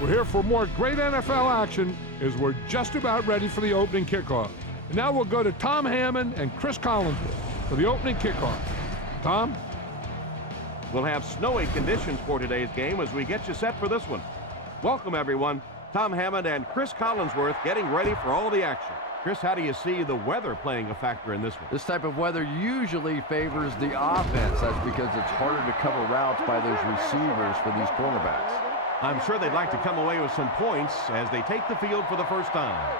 We're here for more great NFL action as we're just about ready for the opening kickoff. And now we'll go to Tom Hammond and Chris Collinsworth for the opening kickoff. Tom? We'll have snowy conditions for today's game as we get you set for this one. Welcome, everyone. Tom Hammond and Chris Collinsworth getting ready for all the action. Chris, how do you see the weather playing a factor in this one? This type of weather usually favors the offense. That's because it's harder to cover routes by those receivers for these cornerbacks. I'm sure they'd like to come away with some points as they take the field for the first time.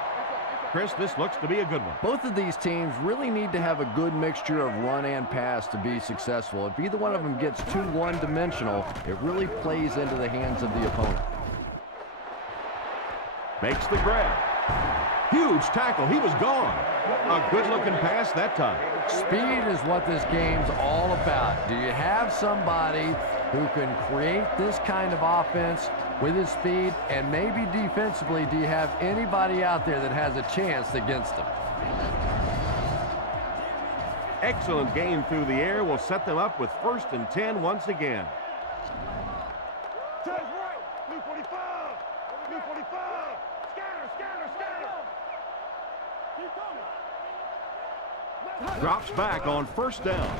Chris, this looks to be a good one. Both of these teams really need to have a good mixture of run and pass to be successful. If either one of them gets too one-dimensional, it really plays into the hands of the opponent. Makes the grab. Huge tackle. He was gone. A good-looking pass that time. Speed is what this game's all about. Do you have somebody who can create this kind of offense with his speed? And maybe defensively, do you have anybody out there that has a chance against him? Excellent game through the air will set them up with 1st and 10 once again. Drops back on 1st down.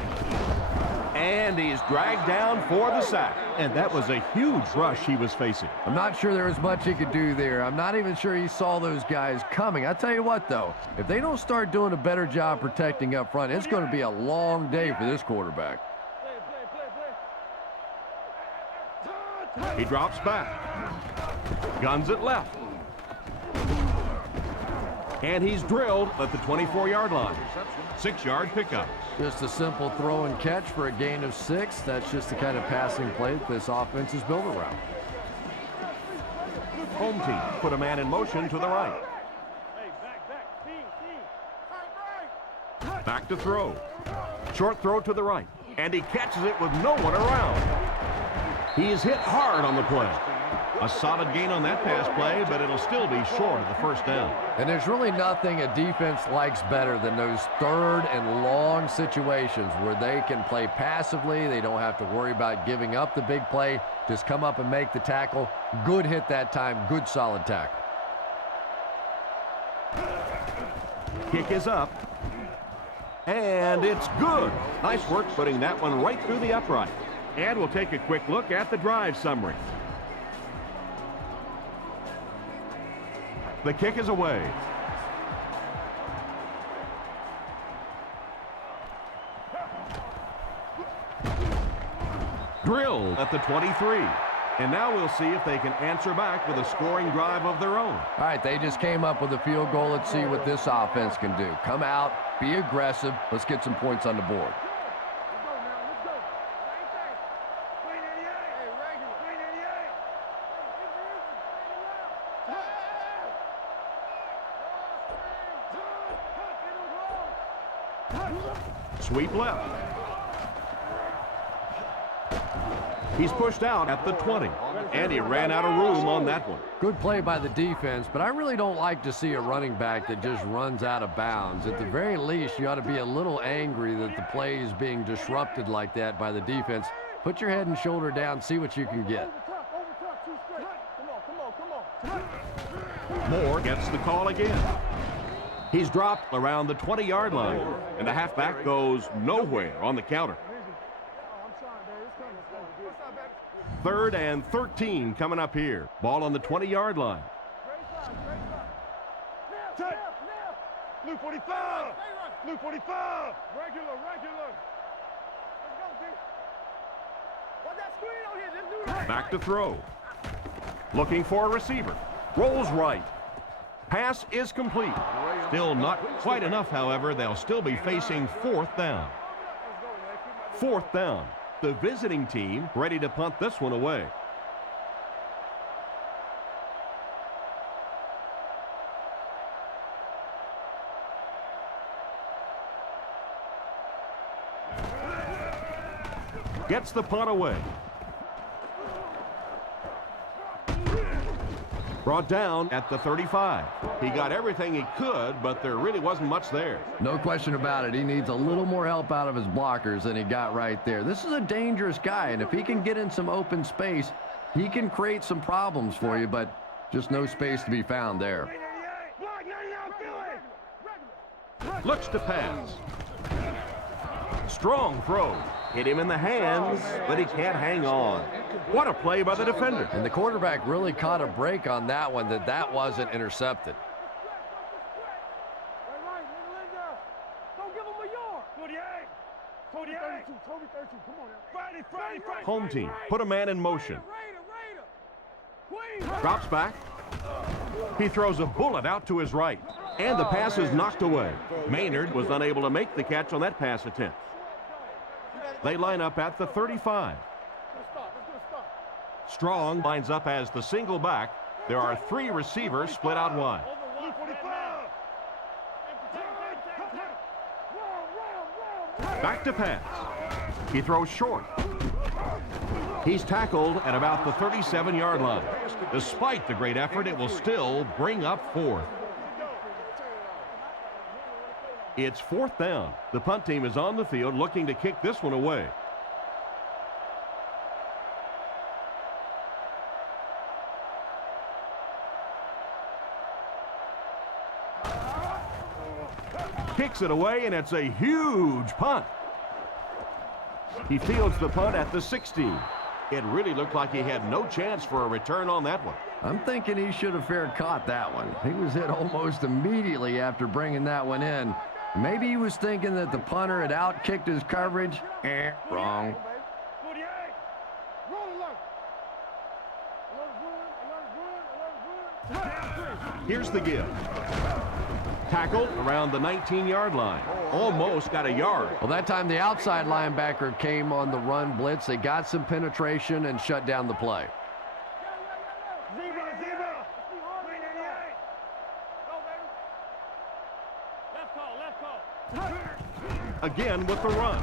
And he's dragged down for the sack. And that was a huge rush he was facing. I'm not sure there was much he could do there. I'm not even sure he saw those guys coming. I tell you what, though, if they don't start doing a better job protecting up front, it's going to be a long day for this quarterback. He drops back. Guns it left. And he's drilled at the 24-yard line. 6-yard pickup. Just a simple throw and catch for a gain of 6. That's just the kind of passing play that this offense is built around. Home team put a man in motion to the right. Back to throw. Short throw to the right. And he catches it with no one around. He is hit hard on the play. A solid gain on that pass play, but it'll still be short of the 1st down. And there's really nothing a defense likes better than those 3rd and long situations where they can play passively. They don't have to worry about giving up the big play. Just come up and make the tackle. Good hit that time. Good solid tackle. Kick is up. And it's good. Nice work putting that one right through the upright. And we'll take a quick look at the drive summary. The kick is away. Drilled at the 23. And now we'll see if they can answer back with a scoring drive of their own. All right, they just came up with a field goal. Let's see what this offense can do. Come out, be aggressive. Let's get some points on the board. Sweep left. He's pushed out at the 20, and he ran out of room on that one. Good play by the defense, but I really don't like to see a running back that just runs out of bounds. At the very least, you ought to be a little angry that the play is being disrupted like that by the defense. Put your head and shoulder down, see what you can get. Moore gets the call again. He's dropped around the 20-yard line, and the halfback goes nowhere on the counter. 3rd and 13 coming up here. Ball on the 20-yard line. Blue 45! Blue 45! Regular! Back to throw. Looking for a receiver. Rolls right. Pass is complete. Still not quite enough, however. They'll still be facing 4th down. 4th down. The visiting team ready to punt this one away. Gets the punt away. Brought down at the 35. He got everything he could, but there really wasn't much there. No question about it. He needs a little more help out of his blockers than he got right there. This is a dangerous guy, and if he can get in some open space, he can create some problems for you, but just no space to be found there. Looks to pass. Strong throw. Hit him in the hands, but he can't hang on. What a play by the defender. And the quarterback really caught a break on that one, that wasn't intercepted. Home team put a man in motion. Drops back. He throws a bullet out to his right, and the pass is knocked away. Maynard was unable to make the catch on that pass attempt. They line up at the 35. Strong lines up as the single back. There are 3 receivers split out wide. Back to pass. He throws short. He's tackled at about the 37-yard line. Despite the great effort, it will still bring up 4th. It's 4th down. The punt team is on the field looking to kick this one away. Kicks it away, and it's a huge punt. He fields the punt at the 16. It really looked like he had no chance for a return on that one. I'm thinking he should have fair caught that one. He was hit almost immediately after bringing that one in. Maybe he was thinking that the punter had outkicked his coverage. Wrong. Here's the give. Tackled around the 19-yard line. Almost got a yard. Well, that time the outside linebacker came on the run blitz. They got some penetration and shut down the play. Again with the run.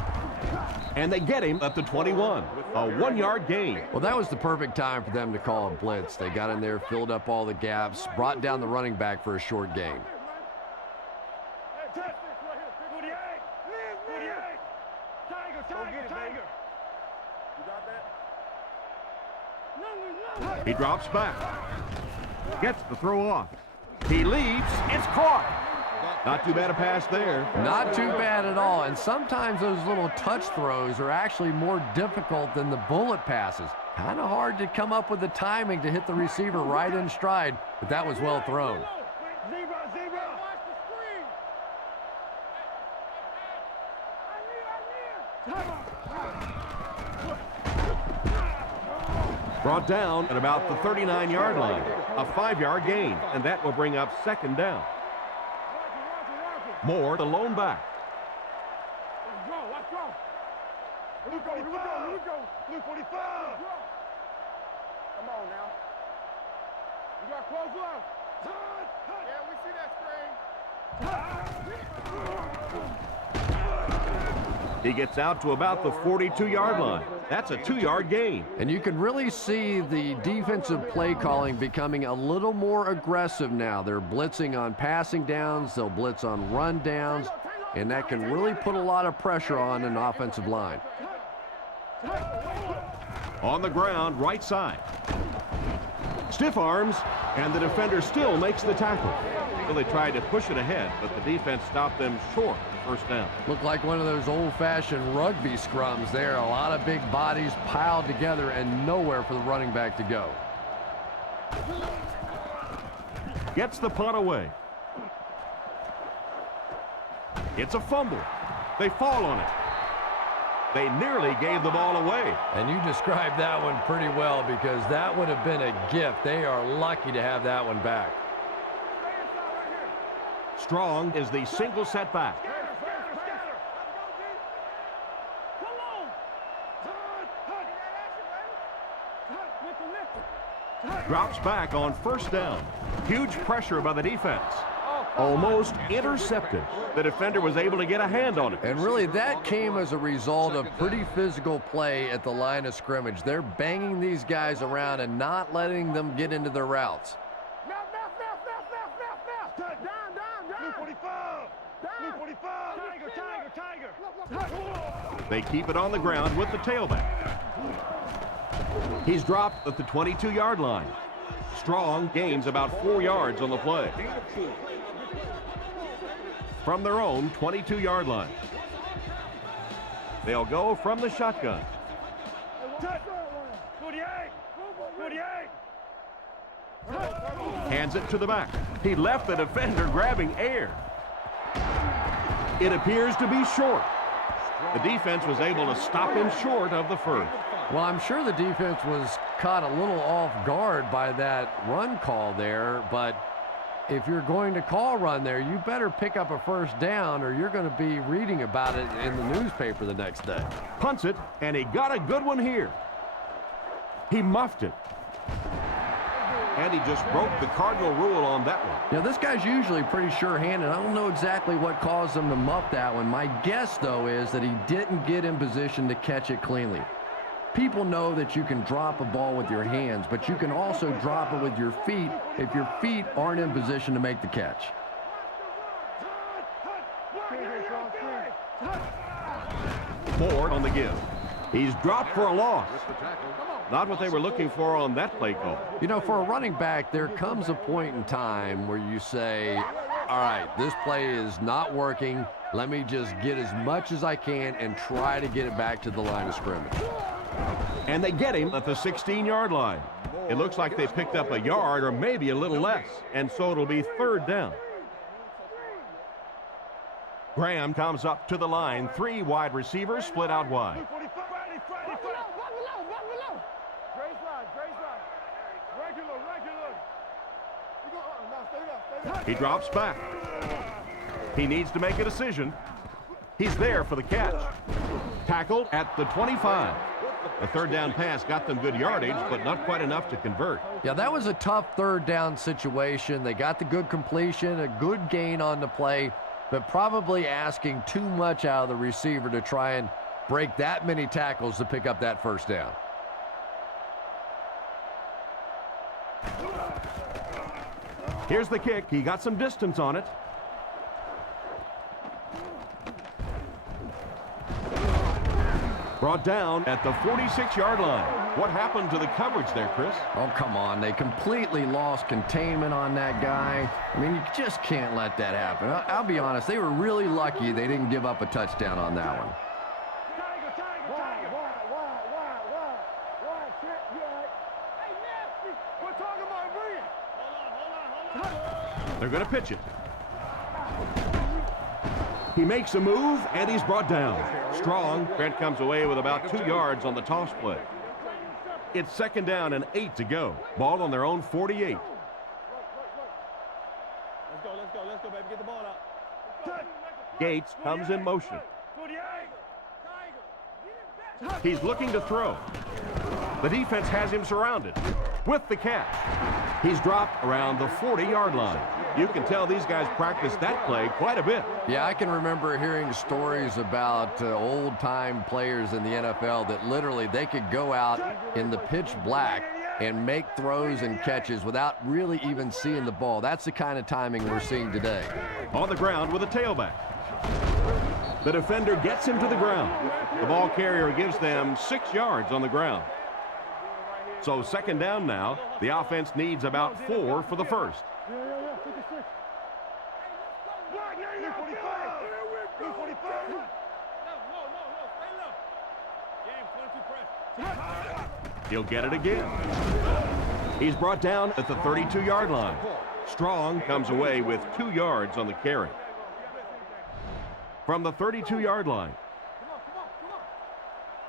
And they get him at the 21. A 1-yard gain. Well, that was the perfect time for them to call a blitz. They got in there, filled up all the gaps, brought down the running back for a short gain. He drops back. Gets the throw off. He leaps. It's caught. Not too bad a pass there. Not too bad at all. And sometimes those little touch throws are actually more difficult than the bullet passes. Kind of hard to come up with the timing to hit the receiver right in stride, but that was well thrown. Brought down at about the 39-yard line. A 5-yard gain, and that will bring up 2nd down. Moore, the lone back. Luke 45. Luke 45. Come on now. You got close left. Yeah, we see that screen. He gets out to about the 42-yard line. That's a 2-yard gain. And you can really see the defensive play calling becoming a little more aggressive now. They're blitzing on passing downs, they'll blitz on run downs, and that can really put a lot of pressure on an offensive line. On the ground, right side. Stiff arms, and the defender still makes the tackle. So they tried to push it ahead, but the defense stopped them short of 1st down. Looked like one of those old-fashioned rugby scrums there. A lot of big bodies piled together and nowhere for the running back to go. Gets the punt away. It's a fumble. They fall on it. They nearly gave the ball away. And you described that one pretty well because that would have been a gift. They are lucky to have that one back. Strong is the single setback. Drops back on 1st down. Huge pressure by the defense. Almost intercepted. The defender was able to get a hand on it. And really, that came as a result of pretty physical play at the line of scrimmage. They're banging these guys around and not letting them get into their routes. They keep it on the ground with the tailback. He's dropped at the 22-yard line. Strong gains about 4 yards on the play. From their own 22-yard line. They'll go from the shotgun. Hands it to the back. He left the defender grabbing air. It appears to be short. The defense was able to stop him short of the first. Well, I'm sure the defense was caught a little off guard by that run call there, but if you're going to call run there, you better pick up a first down or you're going to be reading about it in the newspaper the next day. Punts it, and he got a good one here. He muffed it. And he just broke the cardinal rule on that one. Yeah, this guy's usually pretty sure-handed. I don't know exactly what caused him to muff that one. My guess, though, is that he didn't get in position to catch it cleanly. People know that you can drop a ball with your hands, but you can also drop it with your feet if your feet aren't in position to make the catch. Ford on the give. He's dropped for a loss. Not what they were looking for on that play call. You know, for a running back, there comes a point in time where you say, all right, this play is not working. Let me just get as much as I can and try to get it back to the line of scrimmage. And they get him at the 16-yard line. It looks like they picked up a yard or maybe a little less, and so it'll be third down. Graham comes up to the line. 3 wide receivers split out wide. He drops back. He needs to make a decision. He's there for the catch. Tackled at the 25. The third down pass got them good yardage, but not quite enough to convert. Yeah, that was a tough third down situation. They got the good completion, a good gain on the play, but probably asking too much out of the receiver to try and break that many tackles to pick up that first down. Here's the kick. He got some distance on it. Brought down at the 46-yard line. What happened to the coverage there, Chris? Oh, come on. They completely lost containment on that guy. I mean, you just can't let that happen. I'll be honest. They were really lucky they didn't give up a touchdown on that one. They're going to pitch it. He makes a move, and he's brought down. Strong. Brent comes away with about 2 yards on the toss play. It's second down and 8 to go. Ball on their own 48. Let's go, baby. Get the ball out. Gates comes in motion. He's looking to throw. The defense has him surrounded. With the catch. He's dropped around the 40-yard line. You can tell these guys practiced that play quite a bit. Yeah, I can remember hearing stories about old-time players in the NFL that literally they could go out in the pitch black and make throws and catches without really even seeing the ball. That's the kind of timing we're seeing today. On the ground with a tailback. The defender gets him to the ground. The ball carrier gives them 6 yards on the ground. So second down now. The offense needs about 4 for the first. He'll get it again. He's brought down at the 32-yard line. Strong comes away with 2 yards on the carry. From the 32-yard line.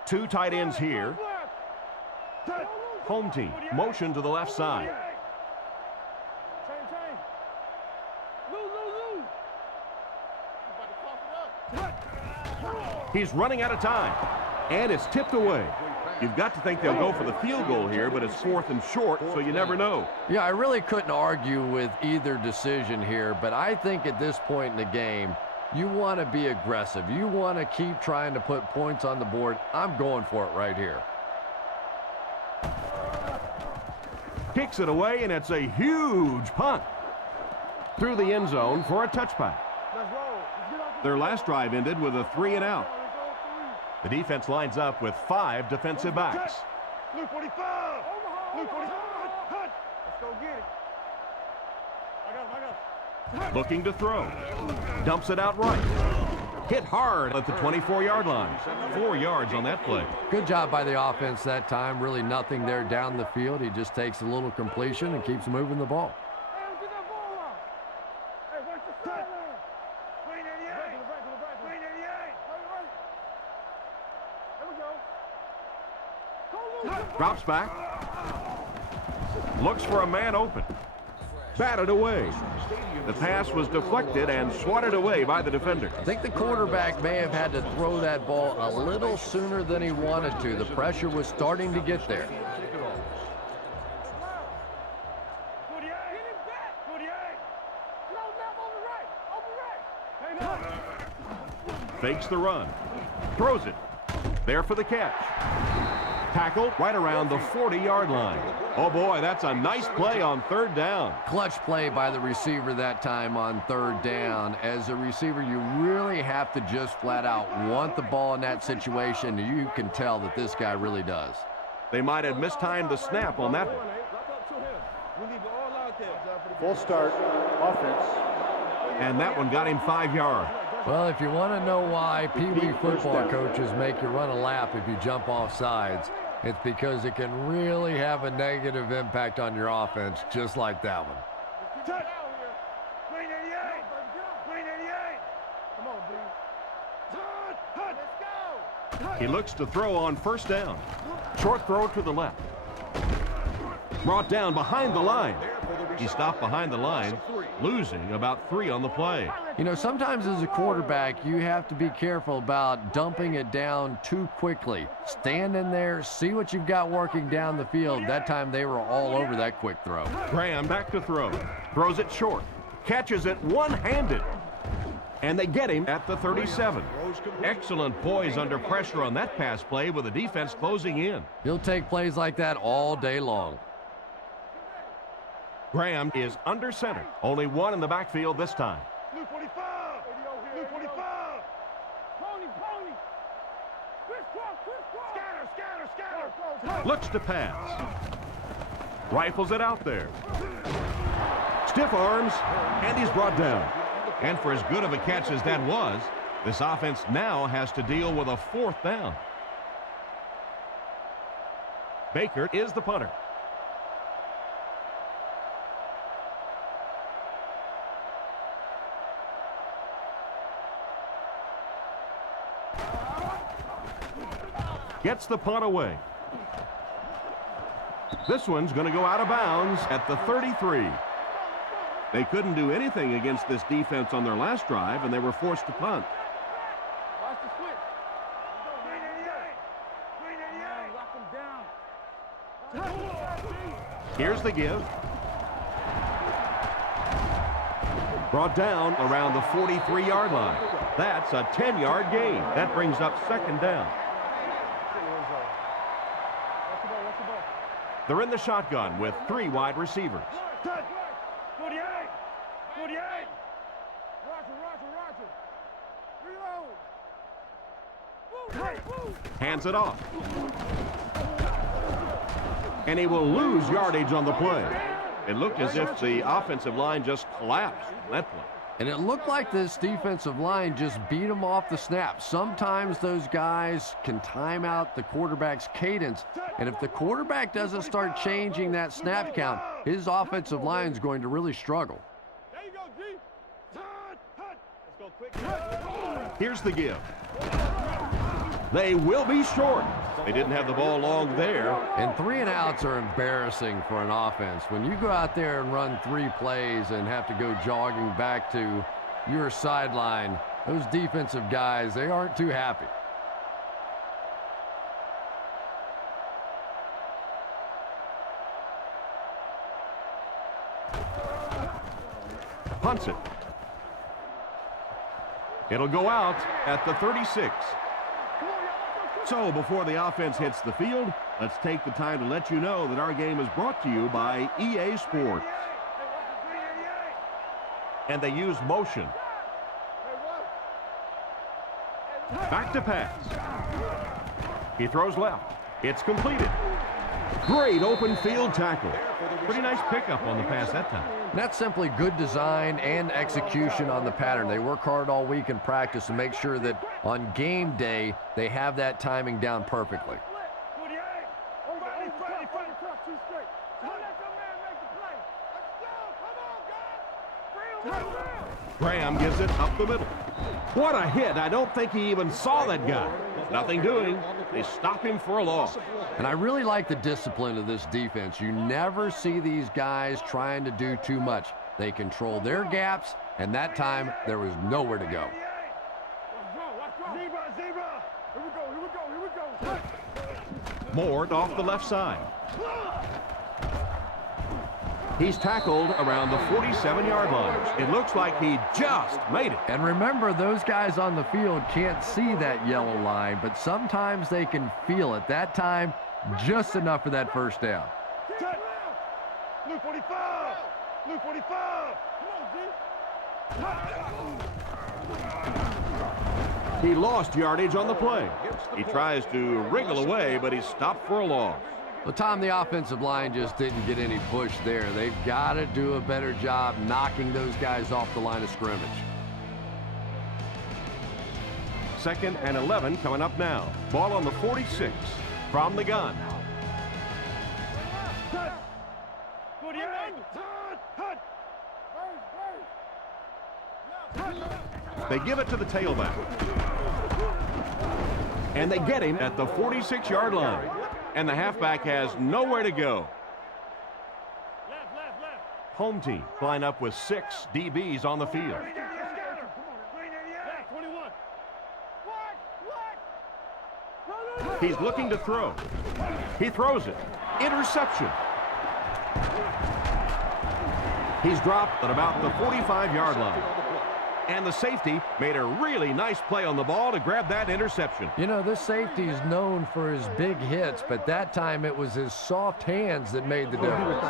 2 tight ends here. Home team, motion to the left side. He's running out of time, and it's tipped away. You've got to think they'll go for the field goal here, but it's 4th and short, so you never know. Yeah, I really couldn't argue with either decision here, but I think at this point in the game, you want to be aggressive. You want to keep trying to put points on the board. I'm going for it right here. Kicks it away, and it's a huge punt. Through the end zone for a touchback. Their last drive ended with a 3-and-out. The defense lines up with 5 defensive backs. Blue 45. Blue 45. Hut. Let's go get it. I got him. Looking to throw. Dumps it out right. Hit hard at the 24-yard line. 4 yards on that play. Good job by the offense that time. Really nothing there down the field. He just takes a little completion and keeps moving the ball. Hey, let's get that ball out. Hey, watch the sideline. Green 88. Green 88. There we go. Drops back. Looks for a man open. Batted away. The pass was deflected and swatted away by the defender. I think the quarterback may have had to throw that ball a little sooner than he wanted to. The pressure was starting to get there. 48. Get him back. 48. No, over right. Fakes the run. Throws it. There for the catch. Tackle right around the 40-yard line. Oh boy, that's a nice play on third down. Clutch play by the receiver that time on third down. As a receiver, you really have to just flat out want the ball in that situation. You can tell that this guy really does. They might have mistimed the snap on that one. Full start offense. And that one got him 5 yards. Well, if you want to know why Pee Wee football coaches make you run a lap if you jump off sides, it's because it can really have a negative impact on your offense, just like that one. Touch. Green 88. Green 88. Come on, B. Touch. Let's go. He looks to throw on first down. Short throw to the left. Brought down behind the line. He stopped behind the line, losing about 3 on the play. You know, sometimes as a quarterback, you have to be careful about dumping it down too quickly. Stand in there, see what you've got working down the field. That time they were all over that quick throw. Graham back to throw. Throws it short. Catches it one-handed. And they get him at the 37. Excellent poise under pressure on that pass play with the defense closing in. He'll take plays like that all day long. Graham is under center. Only one in the backfield this time. Blue 45. Blue 45. Pony. Scatter. Looks to pass. Rifles it out there. Stiff arms, and he's brought down. And for as good of a catch as that was, this offense now has to deal with a 4th down. Baker is the punter. Gets the punt away. This one's going to go out of bounds at the 33. They couldn't do anything against this defense on their last drive, and they were forced to punt. Watch the switch. Green 88. Green 88. Lock him down. Here's the give. Brought down around the 43-yard line. That's a 10-yard gain. That brings up 2nd down. They're in the shotgun with 3 wide receivers. 48. Reload. Hands it off. And he will lose yardage on the play. It looked as if the offensive line just collapsed on that play. And it looked like this defensive line just beat him off the snap. Sometimes those guys can time out the quarterback's cadence. And if the quarterback doesn't start changing that snap count, his offensive line is going to really struggle. There you go, G. Let's go quick. Here's the give. They will be short. They didn't have the ball long there. And 3 and outs are embarrassing for an offense. When you go out there and run 3 plays and have to go jogging back to your sideline, those defensive guys, they aren't too happy. Punts it. It'll go out at the 36. So before the offense hits the field, let's take the time to let you know that our game is brought to you by EA Sports. And they use motion. Back to pass. He throws left. It's completed. Great open field tackle. Pretty nice pickup on the pass that time. And that's simply good design and execution on the pattern. They work hard all week in practice to make sure that on game day they have that timing down perfectly. Graham gives it up the middle. What a hit. I don't think he even saw that guy. Nothing doing. They stop him for a loss. And I really like the discipline of this defense. You never see these guys trying to do too much. They control their gaps, and that time there was nowhere to go. Moore off the left side. He's tackled around the 47-yard line. It looks like he just made it. And remember, those guys on the field can't see that yellow line, but sometimes they can feel it. That time, just enough for that first down. Blue 45! Blue 45! Come on, He lost yardage on the play. He tries to wriggle away, but he's stopped for a loss. Well, Tom, the offensive line just didn't get any push there. They've got to do a better job knocking those guys off the line of scrimmage. 2nd and 11 coming up now. Ball on the 46 from the gun. They give it to the tailback. And they get him at the 46-yard line. And the halfback has nowhere to go. Home team line up with 6 DBs on the field. He's looking to throw. He throws it. Interception. He's dropped at about the 45-yard line. And the safety made a really nice play on the ball to grab that interception. You know, this safety is known for his big hits, but that time it was his soft hands that made the difference.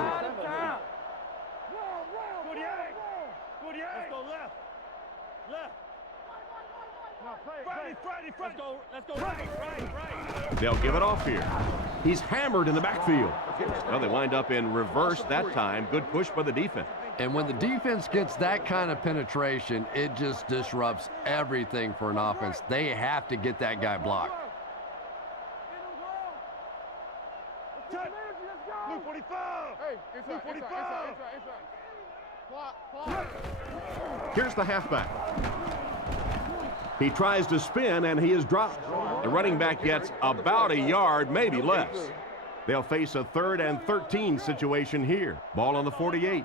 They'll give it off here. He's hammered in the backfield. Well, they wind up in reverse that time. Good push by the defense. And when the defense gets that kind of penetration, it just disrupts everything for an offense. They have to get that guy blocked. Blue 45! Hey, Blue 45! Here's the halfback. He tries to spin, and he is dropped. The running back gets about a yard, maybe less. They'll face a 3rd and 13 situation here. Ball on the 48.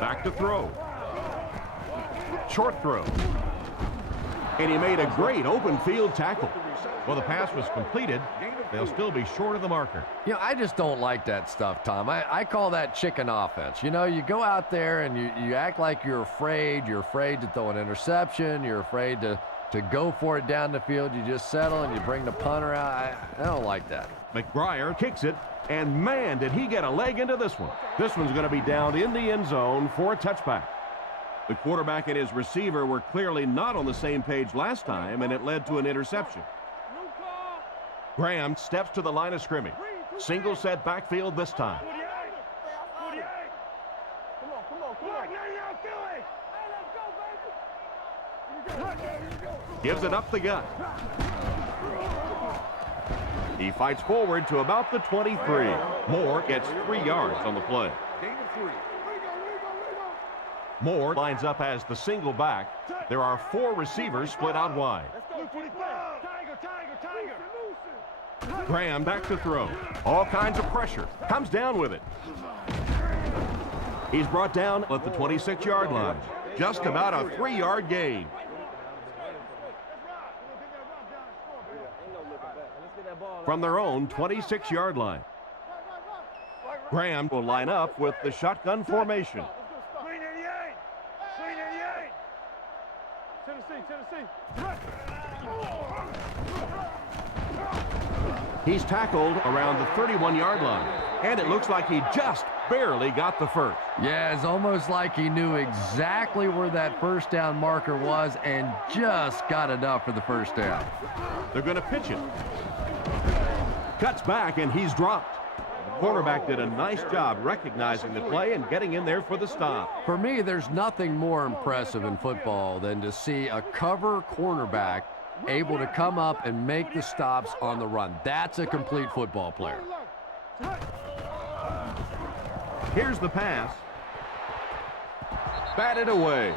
Back to throw. Short throw. And he made a great open field tackle. Well, the pass was completed. They'll still be short of the marker. You know, I just don't like that stuff, Tom. I call that chicken offense. You know, you go out there and you act like you're afraid. You're afraid to throw an interception. You're afraid to go for it down the field. You just settle and you bring the punter out. I don't like that. McBriar kicks it, and man, did he get a leg into this one. This one's going to be down in the end zone for a touchback. The quarterback and his receiver were clearly not on the same page last time, and it led to an interception. Graham steps to the line of scrimmage. Single set backfield this time. Gives it up the gut. He fights forward to about the 23. Moore gets 3 yards on the play. Moore lines up as the single back. There are 4 receivers split out wide. Graham back to throw. All kinds of pressure. Comes down with it. He's brought down at the 26-yard line. Just about a 3-yard gain. From their own 26-yard line. Graham will line up with the shotgun formation. He's tackled around the 31-yard line. And it looks like he just barely got the first. Yeah, it's almost like he knew exactly where that first down marker was and just got enough for the first down. They're going to pitch it. Cuts back, and he's dropped. The cornerback did a nice job recognizing the play and getting in there for the stop. For me, there's nothing more impressive in football than to see a cover cornerback able to come up and make the stops on the run. That's a complete football player. Here's the pass. Batted away.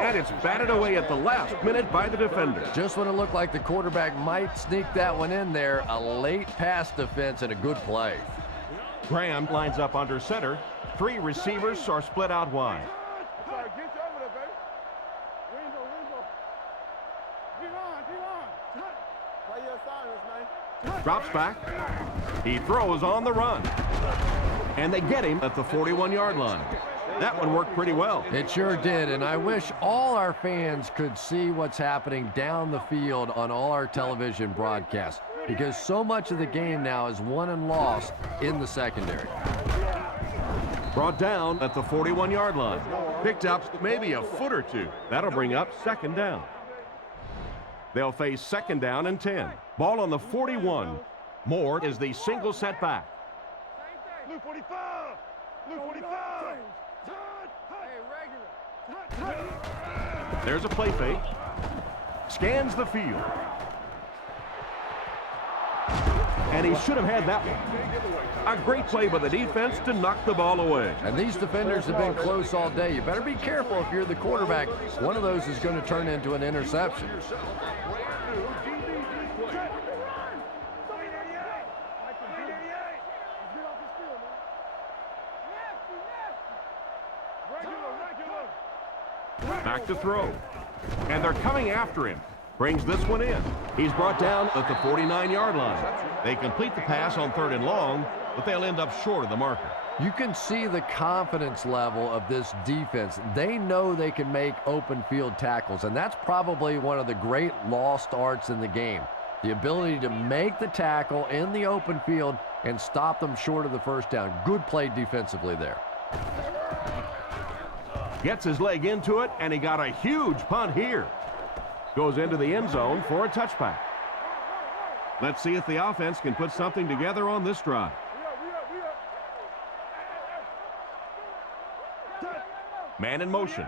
And it's batted away at the last minute by the defender. Just when it looked like the quarterback might sneak that one in there, a late pass defense and a good play. Graham lines up under center. 3 receivers are split out wide. Drops back. He throws on the run. And they get him at the 41-yard line. That one worked pretty well. It sure did, and I wish all our fans could see what's happening down the field on all our television broadcasts, because so much of the game now is won and lost in the secondary. Brought down at the 41-yard line. Picked up maybe a foot or two. That'll bring up second down. They'll face second down and 10. Ball on the 41. Moore is the single setback. Blue 45! Blue 45! There's a play fake. Scans the field. And he should have had that one. A great play by the defense to knock the ball away. And these defenders have been close all day. You better be careful if you're the quarterback. One of those is going to turn into an interception. Back to throw. And they're coming after him. Brings this one in. He's brought down at the 49-yard line. They complete the pass on 3rd and long, but they'll end up short of the marker. You can see the confidence level of this defense. They know they can make open field tackles, and that's probably one of the great lost arts in the game. The ability to make the tackle in the open field and stop them short of the first down. Good play defensively there. Gets his leg into it, and he got a huge punt here. Goes into the end zone for a touchback. Let's see if the offense can put something together on this drive. Man in motion.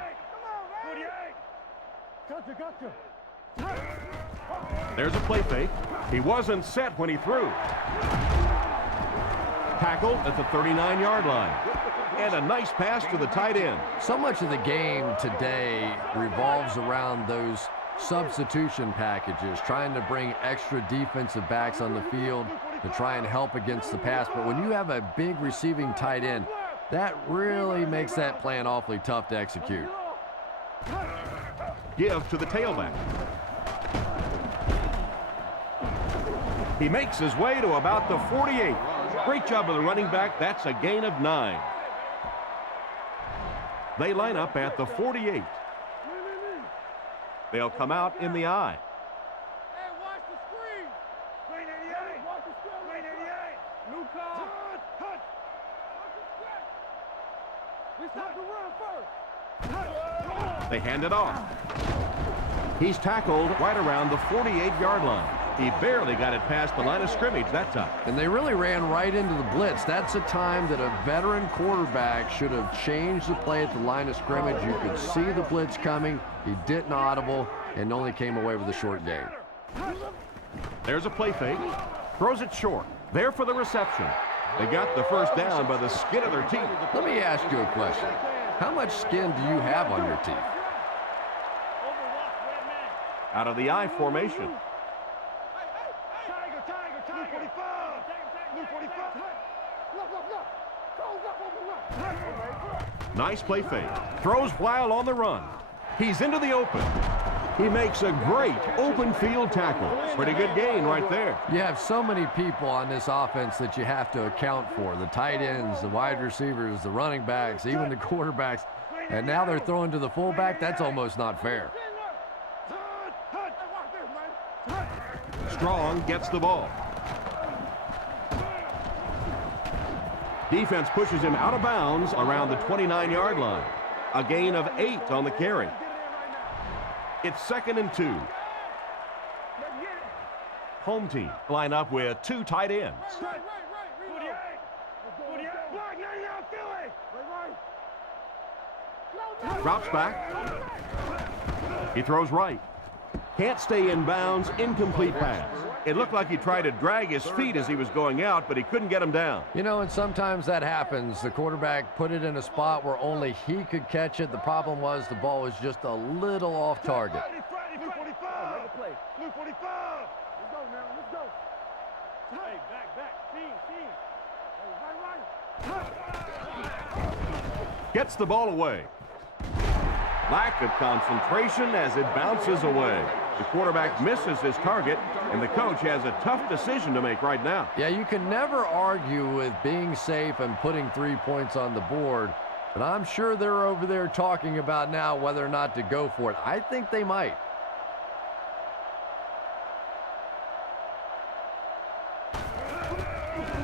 There's a play fake. He wasn't set when he threw. Tackled at the 39-yard line. And a nice pass to the tight end. So much of the game today revolves around those substitution packages, trying to bring extra defensive backs on the field to try and help against the pass. But when you have a big receiving tight end, that really makes that plan awfully tough to execute. Give to the tailback. He makes his way to about the 48. Great job of the running back. That's a gain of 9. They line up at the 48. They'll come out in the eye. Hey, watch the screen. Green 88. Watch the screen. Green 88. New call. Touch. We stop the run first. They hand it off. He's tackled right around the 48-yard line. He barely got it past the line of scrimmage that time. And they really ran right into the blitz. That's a time that a veteran quarterback should have changed the play at the line of scrimmage. You could see the blitz coming. He didn't audible and only came away with a short gain. There's a play fake. Throws it short. There for the reception. They got the first down by the skin of their teeth. Let me ask you a question. How much skin do you have on your teeth? Out of the I formation. Nice play fake. Throws while on the run. He's into the open. He makes a great open field tackle. Pretty good gain right there. You have so many people on this offense that you have to account for. The tight ends, the wide receivers, the running backs, even the quarterbacks. And now they're throwing to the fullback. That's almost not fair. Strong gets the ball. Defense pushes him out of bounds around the 29-yard line. A gain of 8 on the carry. It's 2nd and 2. Home team line up with 2 tight ends. Drops back. He throws right. Can't stay in bounds. Incomplete pass. It looked like he tried to drag his feet as he was going out, but he couldn't get him down. You know, and sometimes that happens. The quarterback put it in a spot where only he could catch it. The problem was the ball was just a little off target. Blue 45. Blue 45. Let's go now. Let's go. Hey, back. Team. Hey, right. Gets the ball away. Lack of concentration as it bounces away. The quarterback misses his target, and the coach has a tough decision to make right now. Yeah, you can never argue with being safe and putting 3 points on the board, but I'm sure they're over there talking about now whether or not to go for it. I think they might.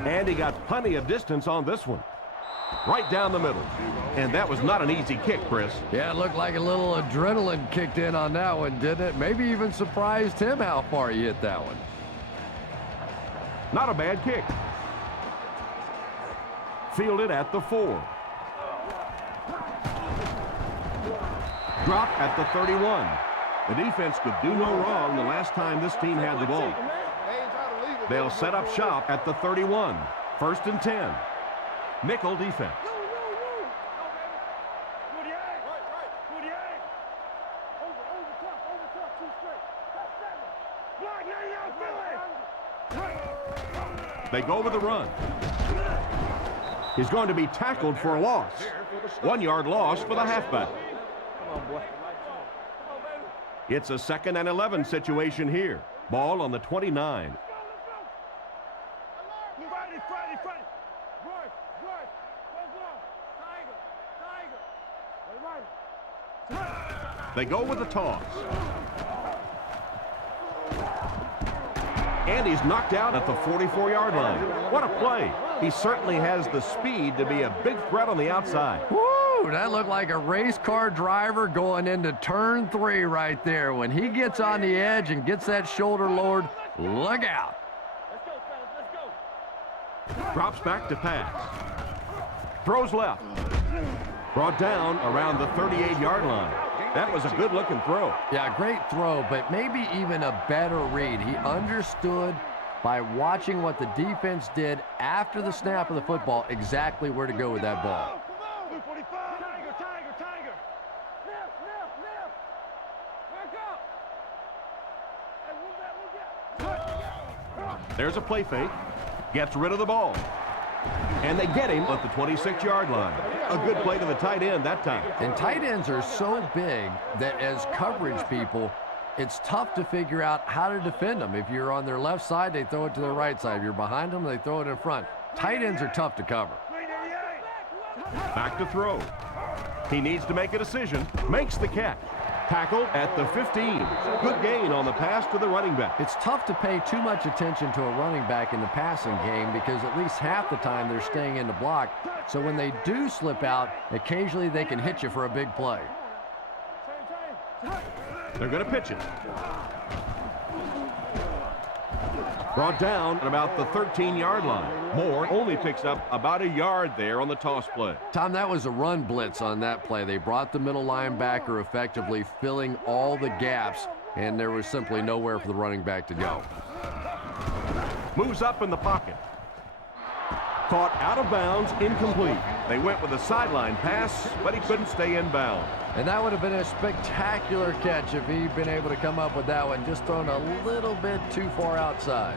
And he got plenty of distance on this one. Right down the middle. And that was not an easy kick, Chris. Yeah, it looked like a little adrenaline kicked in on that one, didn't it? Maybe even surprised him how far he hit that one. Not a bad kick. Fielded at the 4. Drop at the 31. The defense could do no wrong the last time this team had the ball. They'll set up shop at the 31. 1st and 10. Nickel defense. They go with the run. He's going to be tackled for a loss. 1-yard loss for the halfback. It's a 2nd and 11 situation here. Ball on the 29. They go with the toss. And he's knocked out at the 44-yard line. What a play. He certainly has the speed to be a big threat on the outside. Woo! That looked like a race car driver going into turn 3 right there. When he gets on the edge and gets that shoulder lowered, look out. Let's go, fellas. Let's go. Drops back to pass. Throws left. Brought down around the 38-yard line. That was a good-looking throw. Yeah, great throw, but maybe even a better read. He understood by watching what the defense did after the snap of the football exactly where to go with that ball. Blue 45. Tiger. Left. Back up. Hey, move that. There's a play fake. Gets rid of the ball. And they get him at the 26-yard line. A good play to the tight end that time. And tight ends are so big that as coverage people, it's tough to figure out how to defend them. If you're on their left side, they throw it to their right side. If you're behind them, they throw it in front. Tight ends are tough to cover. Back to throw. He needs to make a decision. Makes the catch. Tackled at the 15. Good gain on the pass to the running back. It's tough to pay too much attention to a running back in the passing game because at least half the time they're staying in the block. So when they do slip out, occasionally they can hit you for a big play. They're going to pitch it. Brought down at about the 13-yard line. Moore only picks up about a yard there on the toss play. Tom, that was a run blitz on that play. They brought the middle linebacker effectively filling all the gaps, and there was simply nowhere for the running back to go. Moves up in the pocket. Caught out of bounds, incomplete. They went with a sideline pass, but he couldn't stay in bounds. And that would have been a spectacular catch if he'd been able to come up with that one, just thrown a little bit too far outside.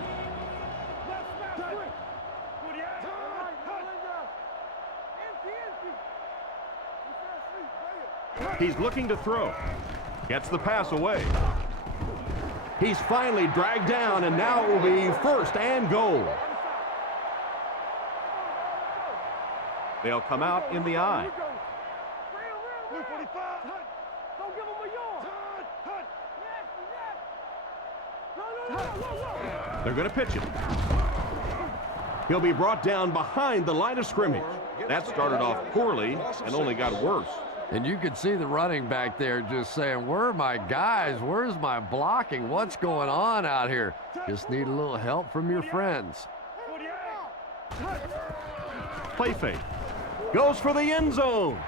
He's looking to throw. Gets the pass away. He's finally dragged down, and now it will be 1st and goal. They'll come out in the eye. Blue 45. Don't give him a yard. They're going to pitch it. He'll be brought down behind the line of scrimmage. That started off poorly and only got worse. And you could see the running back there just saying, where are my guys? Where's my blocking? What's going on out here? Just need a little help from your friends. Play fake. Goes for the end zone.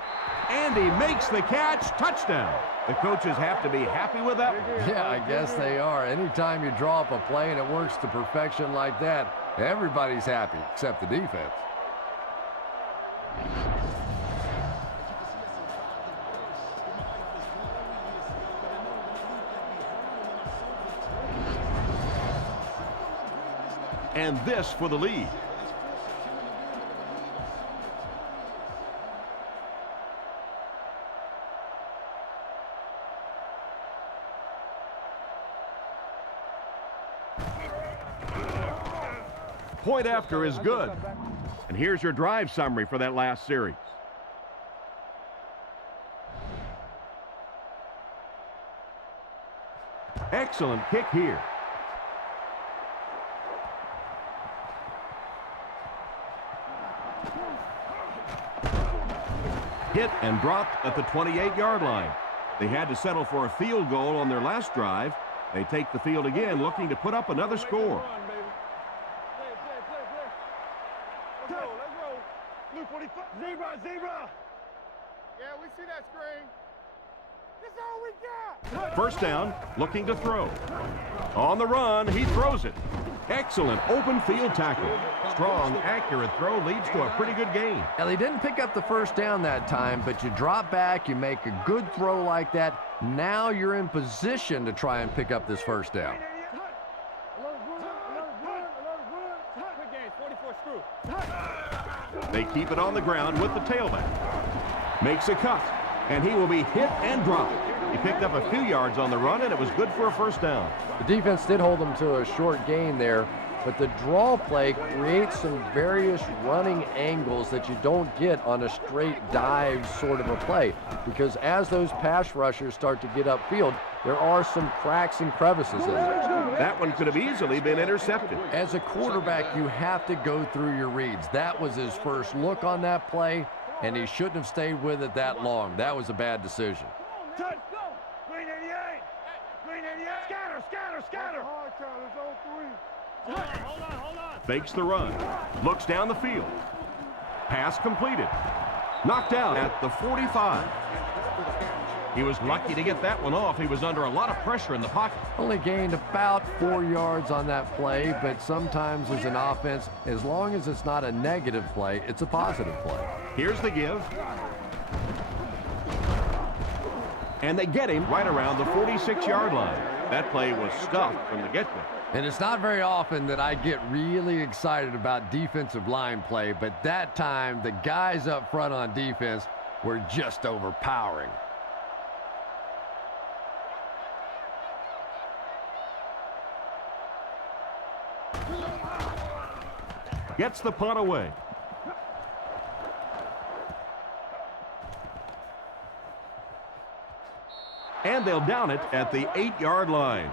And he makes the catch. Touchdown. The coaches have to be happy with that one. Yeah, I guess they are. Anytime you draw up a play and it works to perfection like that, everybody's happy except the defense. And this for the lead. Point after is good. And here's your drive summary for that last series. Excellent kick here. Hit and dropped at the 28-yard line. They had to settle for a field goal on their last drive. They take the field again, looking to put up another score. Zebra! Yeah, we see that screen. That's all we got. First down, looking to throw. On the run, he throws it. Excellent open field tackle. Strong, accurate throw leads to a pretty good gain. Now, they didn't pick up the first down that time, but you drop back, you make a good throw like that. Now you're in position to try and pick up this first down. They keep it on the ground with the tailback. Makes a cut, and he will be hit and dropped. He picked up a few yards on the run, and it was good for a first down. The defense did hold them to a short gain there, but the draw play creates some various running angles that you don't get on a straight dive sort of a play, because as those pass rushers start to get upfield, there are some cracks and crevices in there. That one could have easily been intercepted. As a quarterback, you have to go through your reads. That was his first look on that play, and he shouldn't have stayed with it that long. That was a bad decision. Green 88! Green 88! Scatter! Hard count is 0-3. Hold on. Fakes the run. Looks down the field. Pass completed. Knocked out at the 45. He was lucky to get that one off. He was under a lot of pressure in the pocket. Only gained about 4 yards on that play, but sometimes as an offense, as long as it's not a negative play, it's a positive play. Here's the give. And they get him right around the 46-yard line. That play was stuffed from the get-go. And it's not very often that I get really excited about defensive line play, but that time the guys up front on defense were just overpowering. Gets the punt away. And they'll down it at the 8-yard line.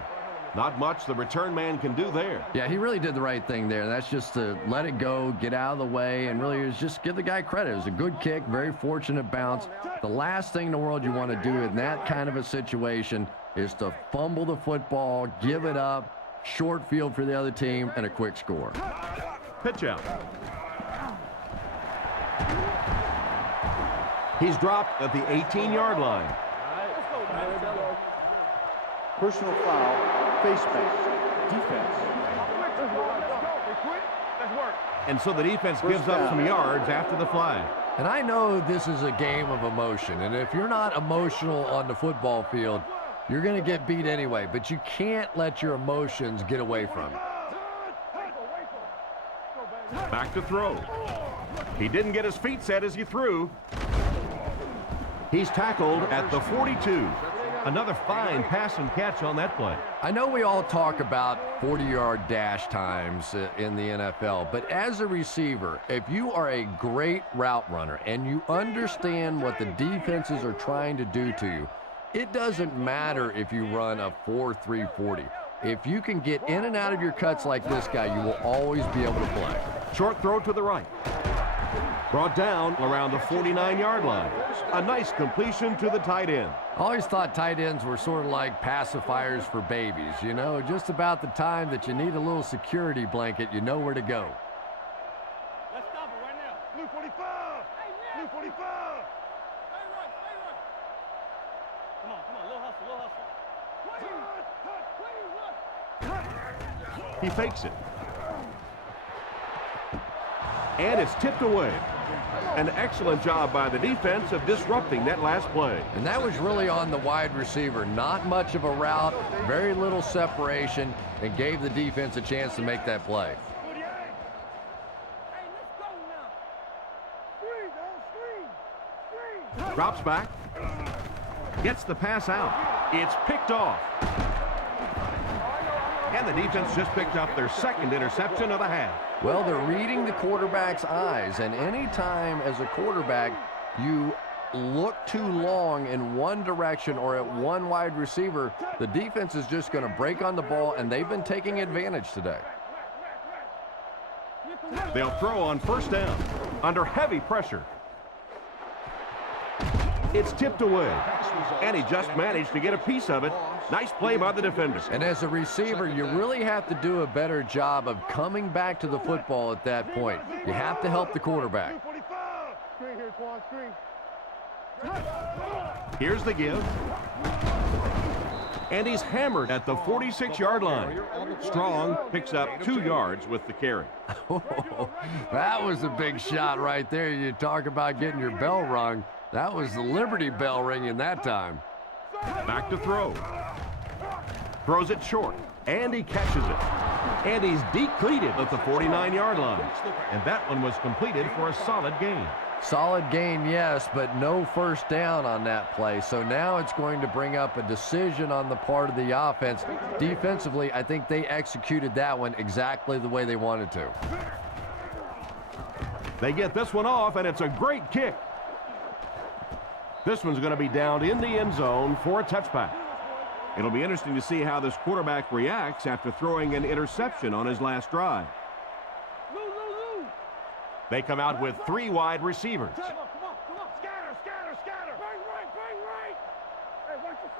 Not much the return man can do there. Yeah, he really did the right thing there. That's just to let it go, get out of the way, and really just give the guy credit. It was a good kick, very fortunate bounce. The last thing in the world you want to do in that kind of a situation is to fumble the football, give it up, short field for the other team, and a quick score. Pitch out. He's dropped at the 18-yard line. Personal foul, face mask, defense. And so the defense gives up some yards after the flag. And I know this is a game of emotion, and if you're not emotional on the football field, you're going to get beat anyway, but you can't let your emotions get away from you. Back to throw. He didn't get his feet set as he threw. He's tackled at the 42. Another fine pass and catch on that play. I know we all talk about 40-yard dash times in the NFL, but as a receiver, if you are a great route runner and you understand what the defenses are trying to do to you, it doesn't matter if you run a 4.3 40. If you can get in and out of your cuts like this guy, you will always be able to play. Short throw to the right. Brought down around the 49-yard line. A nice completion to the tight end. I always thought tight ends were sort of like pacifiers for babies. You know, just about the time that you need a little security blanket, you know where to go. Let's stop it right now. Blue 45. Blue 45. Stay right. Come on. Little hustle. He fakes it. And it's tipped away. An excellent job by the defense of disrupting that last play. And that was really on the wide receiver. Not much of a route, very little separation, and gave the defense a chance to make that play. Drops back. Gets the pass out. It's picked off. And the defense just picked up their second interception of the half. Well, they're reading the quarterback's eyes, and anytime as a quarterback you look too long in one direction or at one wide receiver, the defense is just going to break on the ball, and they've been taking advantage today. They'll throw on first down under heavy pressure. It's tipped away, and he just managed to get a piece of it. Nice play by the defender. And as a receiver, you really have to do a better job of coming back to the football at that point. You have to help the quarterback. Here's the give. And he's hammered at the 46-yard line. Strong picks up 2 yards with the carry. That was a big shot right there. You talk about getting your bell rung. That was the Liberty Bell ringing that time. Back to throw. Throws it short, and he catches it. And he's depleted at the 49-yard line. And that one was completed for a solid gain. Solid gain, yes, but no first down on that play. So now it's going to bring up a decision on the part of the offense. Defensively, I think they executed that one exactly the way they wanted to. They get this one off, and it's a great kick. This one's going to be down in the end zone for a touchback. It'll be interesting to see how this quarterback reacts after throwing an interception on his last drive. They come out with 3 wide receivers. Come on. Scatter. Bang right. Hey, watch your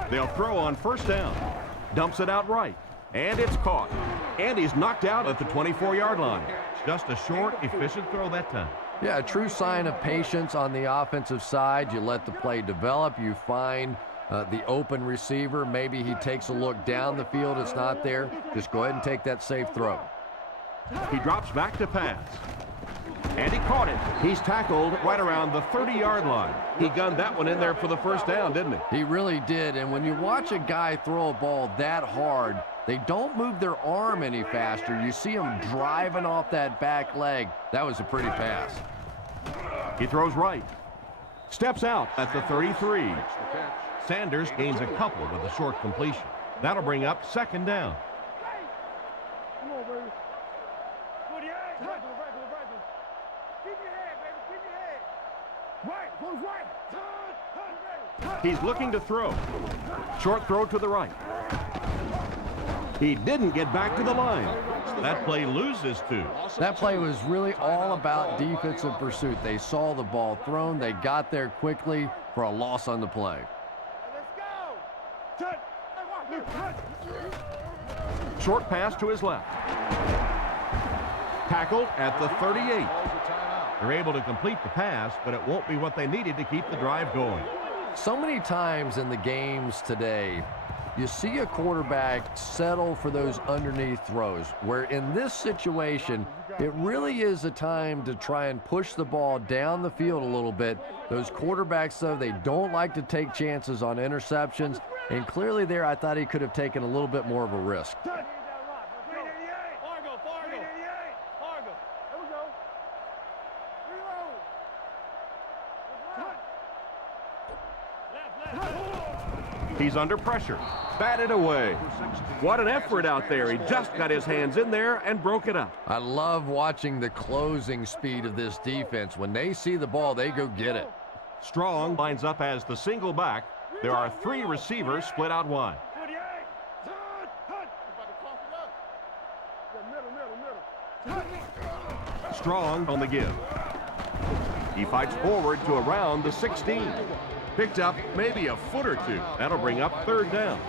side. They'll throw on first down. Dumps it out right. And it's caught. And he's knocked out at the 24-yard line. Just a short, efficient throw that time. Yeah, a true sign of patience on the offensive side. You let the play develop. You find the open receiver. Maybe he takes a look down the field. It's not there. Just go ahead and take that safe throw. He drops back to pass. And he caught it. He's tackled right around the 30-yard line. He gunned that one in there for the first down, didn't he? He really did. And when you watch a guy throw a ball that hard, they don't move their arm any faster. You see him driving off that back leg. That was a pretty pass. He throws right. Steps out at the 33. Sanders gains a couple with a short completion. That'll bring up second down. Come on, baby. 48. Keep your head, baby. Keep your head. Right. Goes right. He's looking to throw. Short throw to the right. He didn't get back to the line. That play loses 2. That play was really all about defensive pursuit. They saw the ball thrown. They got there quickly for a loss on the play. Let's go. Short pass to his left. Tackled at the 38. They're able to complete the pass, but it won't be what they needed to keep the drive going. So many times in the games today, you see a quarterback settle for those underneath throws, where in this situation, it really is a time to try and push the ball down the field a little bit. Those quarterbacks, though, they don't like to take chances on interceptions, and clearly there I thought he could have taken a little bit more of a risk. He's under pressure. Batted away. What an effort out there. He just got his hands in there and broke it up. I love watching the closing speed of this defense. When they see the ball, they go get it. Strong lines up as the single back. There are 3 receivers split out wide. strong on the give. He fights forward to around the 16. Picked up maybe a foot or two. That'll bring up 3rd down.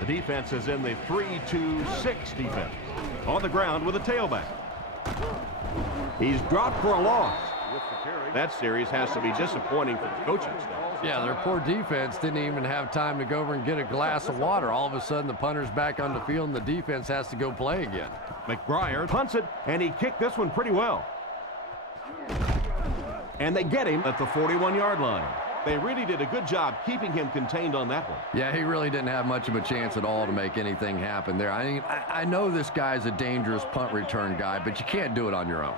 The defense is in the 3-2-6 defense. On the ground with a tailback. He's dropped for a loss. That series has to be disappointing for the coaching staff. Yeah, their poor defense didn't even have time to go over and get a glass of water. All of a sudden, the punter's back on the field, and the defense has to go play again. McBriar punts it, and he kicked this one pretty well. And they get him at the 41-yard line. They really did a good job keeping him contained on that one. Yeah, he really didn't have much of a chance at all to make anything happen there. I mean, I know this guy's a dangerous punt return guy, but you can't do it on your own.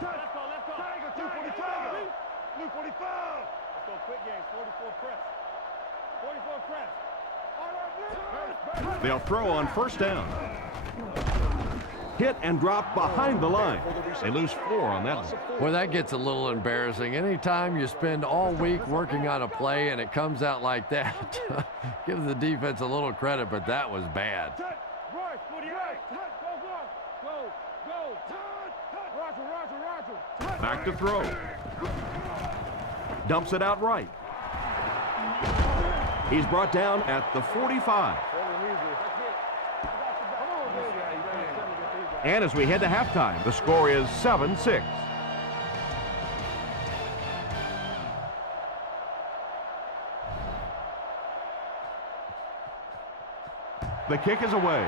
They'll throw on 1st down. Hit and drop behind the line. They lose 4 on that one. Well, that gets a little embarrassing. Anytime you spend all week working on a play and it comes out like that, give the defense a little credit, but that was bad. Back to throw. Dumps it out right. He's brought down at the 45. And as we head to halftime, the score is 7-6. The kick is away.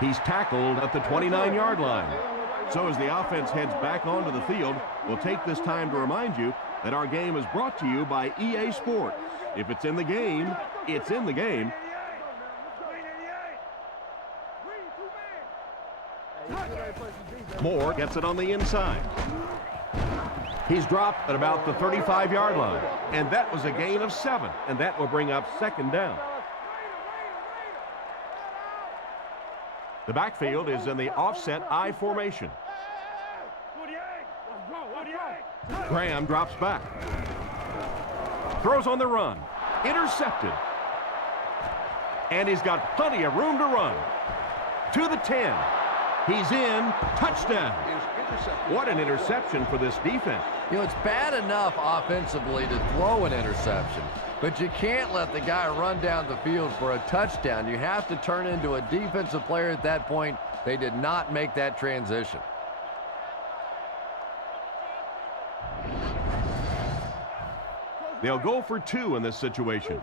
He's tackled at the 29-yard line. So as the offense heads back onto the field, we'll take this time to remind you that our game is brought to you by EA Sports. If it's in the game, it's in the game. Moore gets it on the inside. He's dropped at about the 35-yard line. And that was a gain of 7. And that will bring up 2nd down. The backfield is in the offset I formation. Graham drops back. Throws on the run. Intercepted. And he's got plenty of room to run. To the 10. He's in. Touchdown. What an interception for this defense. You know, it's bad enough offensively to throw an interception, but you can't let the guy run down the field for a touchdown. You have to turn into a defensive player at that point. They did not make that transition. They'll go for 2 in this situation.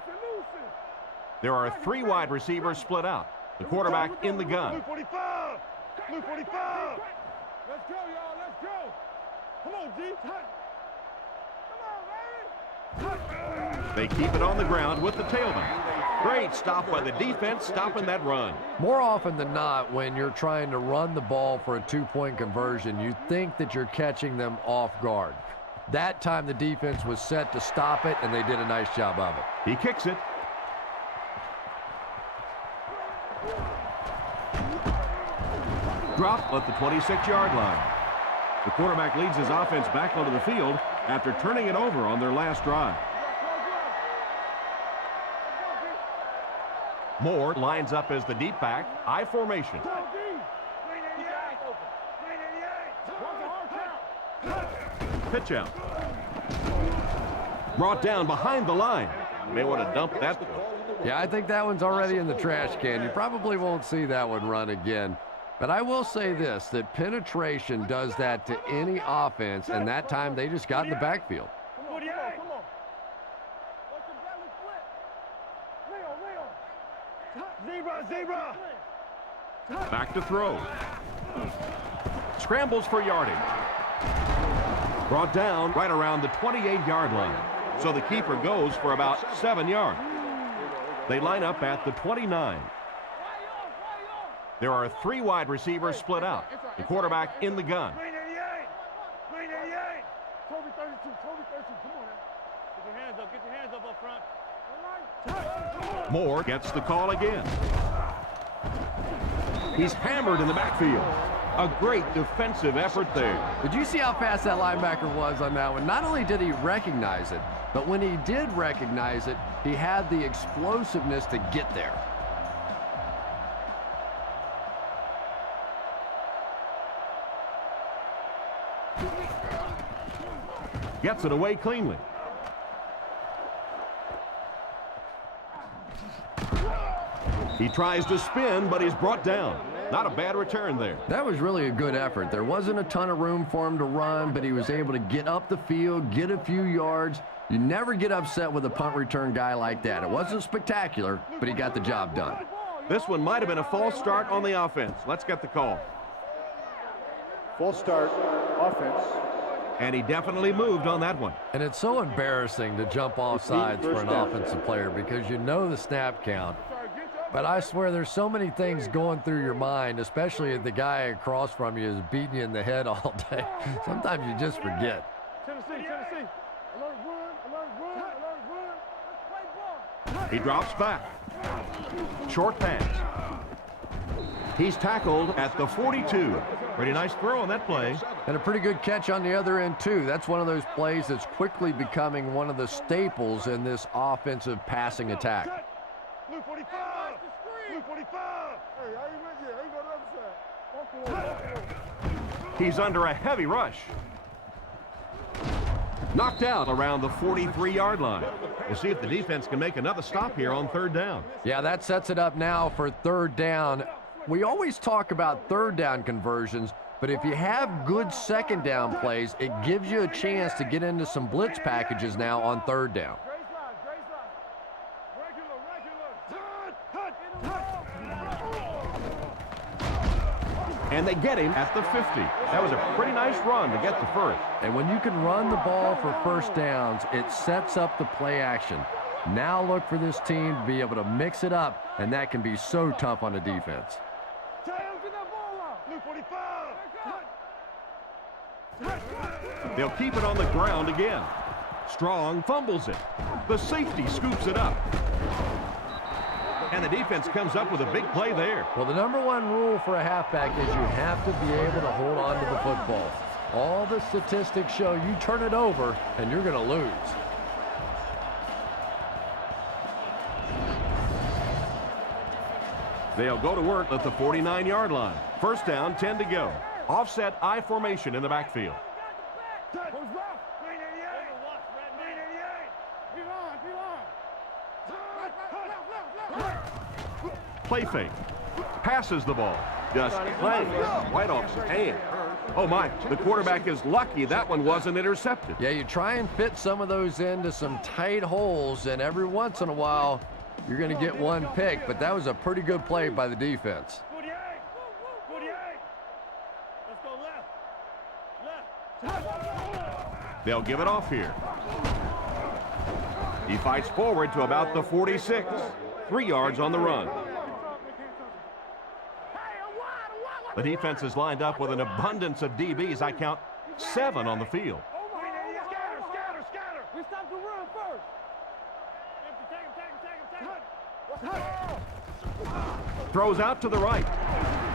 There are 3 wide receivers split out. The quarterback in the gun. Blue 45! Blue 45! Let's go, y'all. Let's go. Come on, G. Come on, baby. They keep it on the ground with the tailback. Great stop by the defense, stopping that run. More often than not, when you're trying to run the ball for a 2-point conversion, you think that you're catching them off guard. That time the defense was set to stop it, and they did a nice job of it. He kicks it. Drop at the 26-yard line. The quarterback leads his offense back onto the field after turning it over on their last drive. Moore lines up as the deep back, I formation. Pitch out. Brought down behind the line. May want to dump that one. Yeah, I think that one's already in the trash can. You probably won't see that one run again. But I will say this, that penetration does that to any offense, and that time they just got in the backfield. Zebra! Back to throw. Scrambles for yardage. Brought down right around the 28-yard line. So the keeper goes for about 7 yards. They line up at the 29. There are 3 wide receivers split out. The quarterback in the gun. Toby 32, Toby 32, come on now. Get your hands up front. Moore gets the call again. He's hammered in the backfield. A great defensive effort there. Did you see how fast that linebacker was on that one? Not only did he recognize it, But when he did recognize it, he had the explosiveness to get there. Gets it away cleanly. He tries to spin, but he's brought down. Not a bad return there. That was really a good effort. There wasn't a ton of room for him to run, but he was able to get up the field, get a few yards. You never get upset with a punt return guy like that. It wasn't spectacular, but he got the job done. This one might have been a false start on the offense. Let's get the call. False start, offense. And he definitely moved on that one. And it's so embarrassing to jump off sides for an offensive player because you know the snap count. But I swear there's so many things going through your mind, especially if the guy across from you is beating you in the head all day. Sometimes you just forget. Tennessee. Alert run. Let's play ball. He drops back. Short pass. He's tackled at the 42. Pretty nice throw on that play. And a pretty good catch on the other end, too. That's one of those plays that's quickly becoming one of the staples in this offensive passing attack. Blue 45. Blue 45. Hey, I ain't went yet. I ain't got the other side. He's under a heavy rush. Knocked out around the 43-yard line. We'll see if the defense can make another stop here on third down. Yeah, that sets it up now for third down. We always talk about third down conversions, but if you have good second down plays, it gives you a chance to get into some blitz packages now on third down. And they get him at the 50. That was a pretty nice run to get the first. And when you can run the ball for first downs, it sets up the play action. Now look for this team to be able to mix it up, and that can be so tough on the defense. They'll keep it on the ground again. Strong fumbles it. The safety scoops it up. And the defense comes up with a big play there. Well, the number one rule for a halfback is you have to be able to hold on to the football. All the statistics show you turn it over, and you're going to lose. They'll go to work at the 49-yard line. First down, 10 to go. Offset I formation in the backfield. Play fake. Passes the ball. Just clangs right off his hand. Oh my, the quarterback is lucky that one wasn't intercepted. Yeah, you try and fit some of those into some tight holes, and every once in a while, you're going to get one pick, but that was a pretty good play by the defense. 48. Let's go left. They'll give it off here. He fights forward to about the 46. 3 yards on the run. The defense is lined up with an abundance of DBs. I count 7 on the field. Scatter. We stop the run first. Throws out to the right.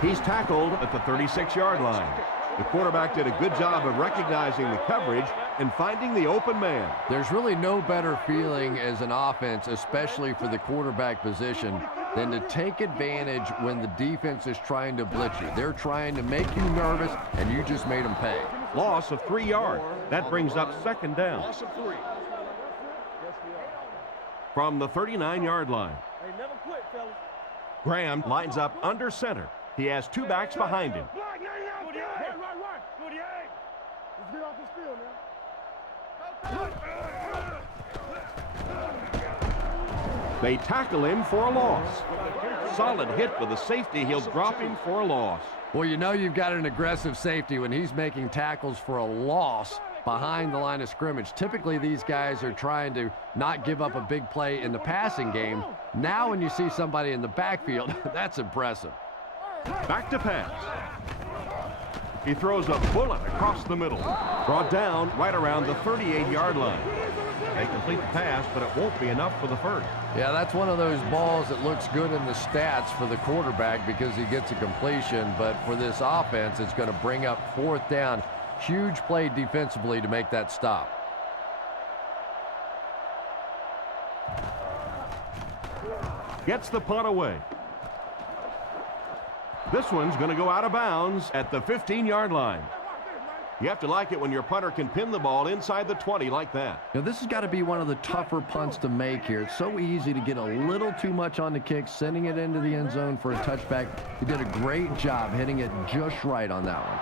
He's tackled at the 36-yard line. The quarterback did a good job of recognizing the coverage and finding the open man. There's really no better feeling as an offense, especially for the quarterback position, than to take advantage when the defense is trying to blitz you. They're trying to make you nervous, and you just made them pay. Loss of 3 yards. That brings up second down. From the 39-yard line. Hey, never quit, fellas. Graham lines up under center. He has 2 backs behind him. Right. 48. Let's get off this field, man. They tackle him for a loss. Solid hit with the safety. He'll drop him for a loss. Well, you know you've got an aggressive safety when he's making tackles for a loss behind the line of scrimmage. Typically, these guys are trying to not give up a big play in the passing game. Now, when you see somebody in the backfield, that's impressive. Back to pass. He throws a bullet across the middle. Brought down right around the 38-yard line. They complete the pass, but it won't be enough for the first. Yeah, that's one of those balls that looks good in the stats for the quarterback because he gets a completion, but for this offense, it's going to bring up fourth down. Huge play defensively to make that stop. Gets the punt away. This one's going to go out of bounds at the 15-yard line. You have to like it when your punter can pin the ball inside the 20 like that. Now, this has got to be one of the tougher punts to make here. It's so easy to get a little too much on the kick, sending it into the end zone for a touchback. He did a great job hitting it just right on that one.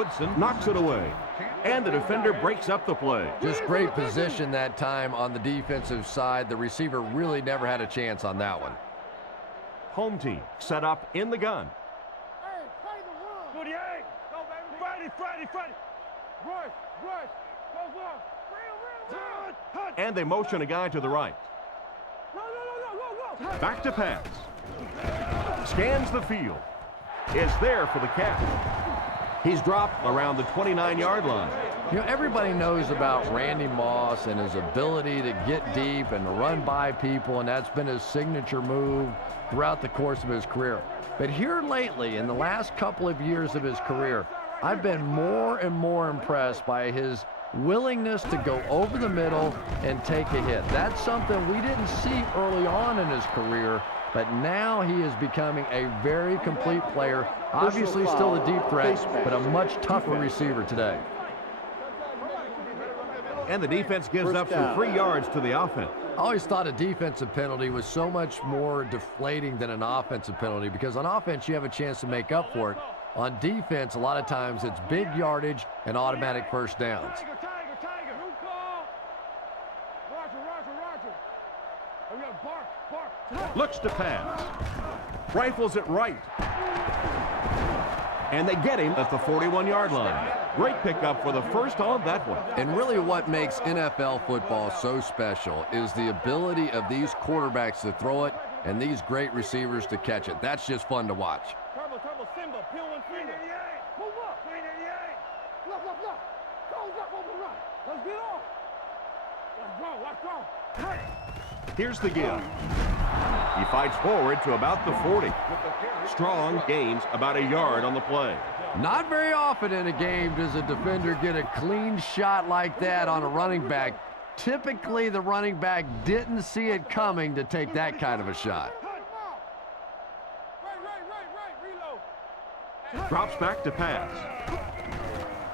Woodson knocks it away, and the defender breaks up the play. Just great position that time on the defensive side. The receiver really never had a chance on that one. Home team set up in the gun. Hey, play the run. 48. Go, baby. Friday. Rush. Go, Real. And they motion a guy to the right. Go. Back to pass. Scans the field. Is there for the catch. He's dropped around the 29-yard line. You know, everybody knows about Randy Moss and his ability to get deep and to run by people, and that's been his signature move throughout the course of his career. But here lately, in the last couple of years of his career, I've been more and more impressed by his willingness to go over the middle and take a hit. That's something we didn't see early on in his career, but now he is becoming a very complete player. Obviously still a deep threat, but a much tougher receiver today. And the defense gives up some free yards to the offense. I always thought a defensive penalty was so much more deflating than an offensive penalty, because on offense you have a chance to make up for it. On defense, a lot of times it's big yardage and automatic first downs. Tiger. New call. Roger. Oh, yeah, bark. Looks to pass. Rifles it right. And they get him at the 41-yard line. Great pickup for the first on that one. And really what makes NFL football so special is the ability of these quarterbacks to throw it and these great receivers to catch it. That's just fun to watch. Turbo, Simba, peel one finger. Move up. 388. Look. Goes up over right. Let's get off. Let's go. Here's the give. He fights forward to about the 40. Strong gains about a yard on the play. Not very often in a game does a defender get a clean shot like that on a running back. Typically, the running back didn't see it coming to take that kind of a shot. Reload. Drops back to pass.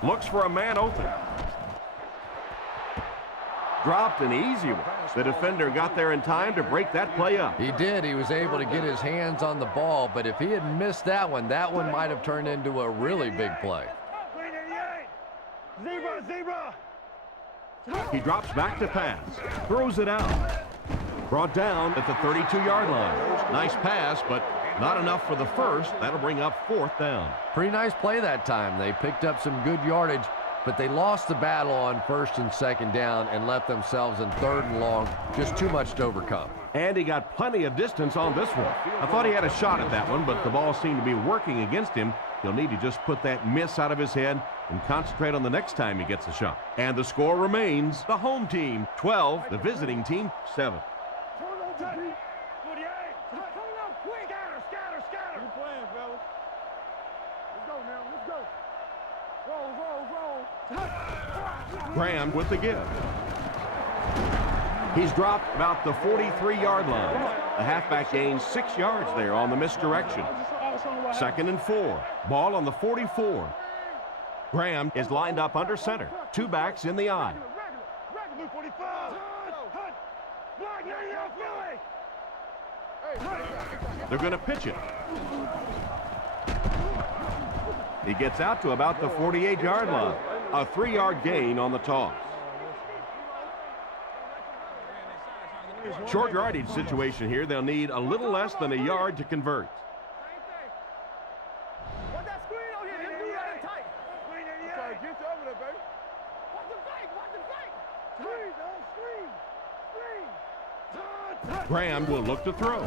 Looks for a man open. Dropped an easy one. The defender got there in time to break that play up. He did. He was able to get his hands on the ball, but if he had missed that one might have turned into a really big play. 388. Zebra. He drops back to pass. Throws it out. Brought down at the 32-yard line. Nice pass, but not enough for the first. That'll bring up fourth down. Pretty nice play that time. They picked up some good yardage, but they lost the battle on first and second down and left themselves in third and long. Just too much to overcome. And he got plenty of distance on this one. I thought he had a shot at that one, but the ball seemed to be working against him. He'll need to just put that miss out of his head and concentrate on the next time he gets a shot. And the score remains the home team 12, the visiting team 7. Scatter. You playing, fellas. Let's go now. Let's go. Roll. Graham with the give. He's dropped about the 43-yard line. The halfback gains 6 yards there on the misdirection. 2nd and 4. Ball on the 44. Graham is lined up under center. 2 backs in the eye. They're going to pitch it. He gets out to about the 48-yard line. A 3-yard gain on the toss. Short yardage situation here. They'll need a little less than a yard to convert. Graham will look to throw.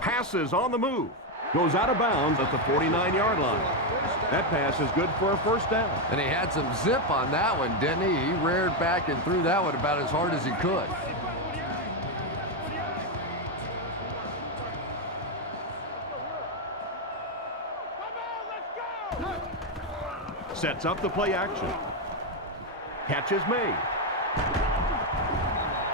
Passes on the move. Goes out of bounds at the 49-yard line. That pass is good for a first down. And he had some zip on that one, didn't he? He reared back and threw that one about as hard as he could. Sets up the play action. Catch is made.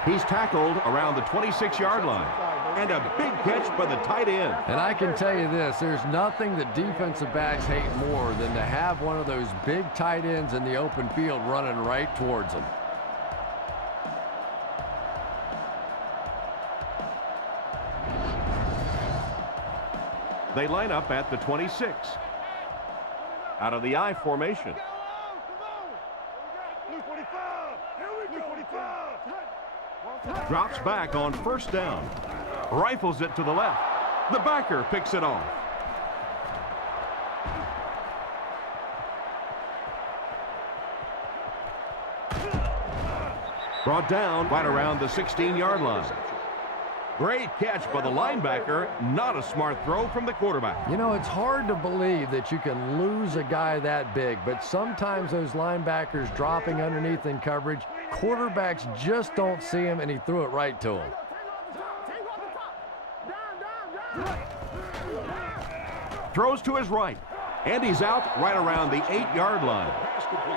He's tackled around the 26-yard line. And a big catch by the tight end. And I can tell you this, there's nothing that defensive backs hate more than to have one of those big tight ends in the open field running right towards them. They line up at the 26. Out of the I formation. Drops back on first down. Rifles it to the left. The backer picks it off. Brought down right around the 16-yard line. Great catch by the linebacker. Not a smart throw from the quarterback. You know, it's hard to believe that you can lose a guy that big, but sometimes those linebackers dropping underneath in coverage, quarterbacks just don't see him, and he threw it right to him. Throws to his right, and he's out right around the 8-yard line.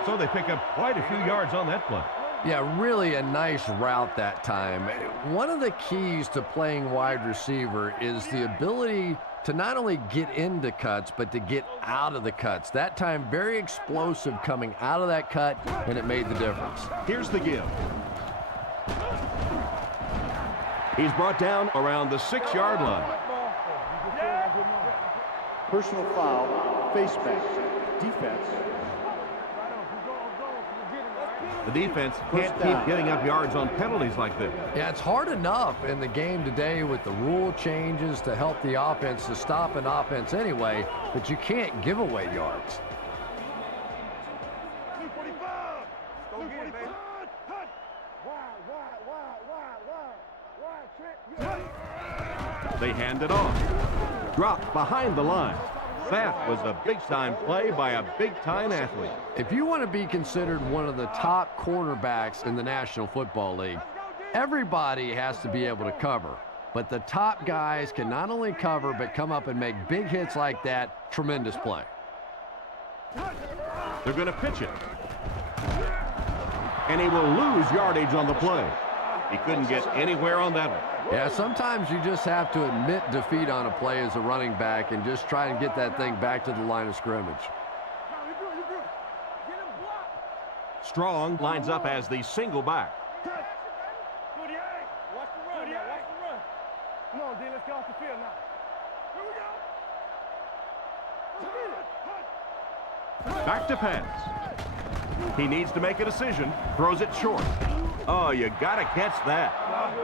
So they pick up quite a few yards on that play. Yeah, really a nice route that time. One of the keys to playing wide receiver is the ability to not only get into cuts, but to get out of the cuts. That time, very explosive coming out of that cut, and it made the difference. Here's the give. He's brought down around the 6-yard line. Personal foul, face mask, defense. The defense can't keep getting up yards on penalties like this. Yeah, it's hard enough in the game today with the rule changes to help the offense to stop an offense anyway, but you can't give away yards. They hand it off. Dropped behind the line. That was a big-time play by a big-time athlete. If you want to be considered one of the top quarterbacks in the National Football League, everybody has to be able to cover. But the top guys can not only cover, but come up and make big hits like that. Tremendous play. They're going to pitch it. And he will lose yardage on the play. He couldn't get anywhere on that one. Yeah, sometimes you just have to admit defeat on a play as a running back and just try and get that thing back to the line of scrimmage. Strong lines up as the single back. Come on, D, let's get off the field now. Here we go. Back to pass. He needs to make a decision. Throws it short. Oh, you got to catch that.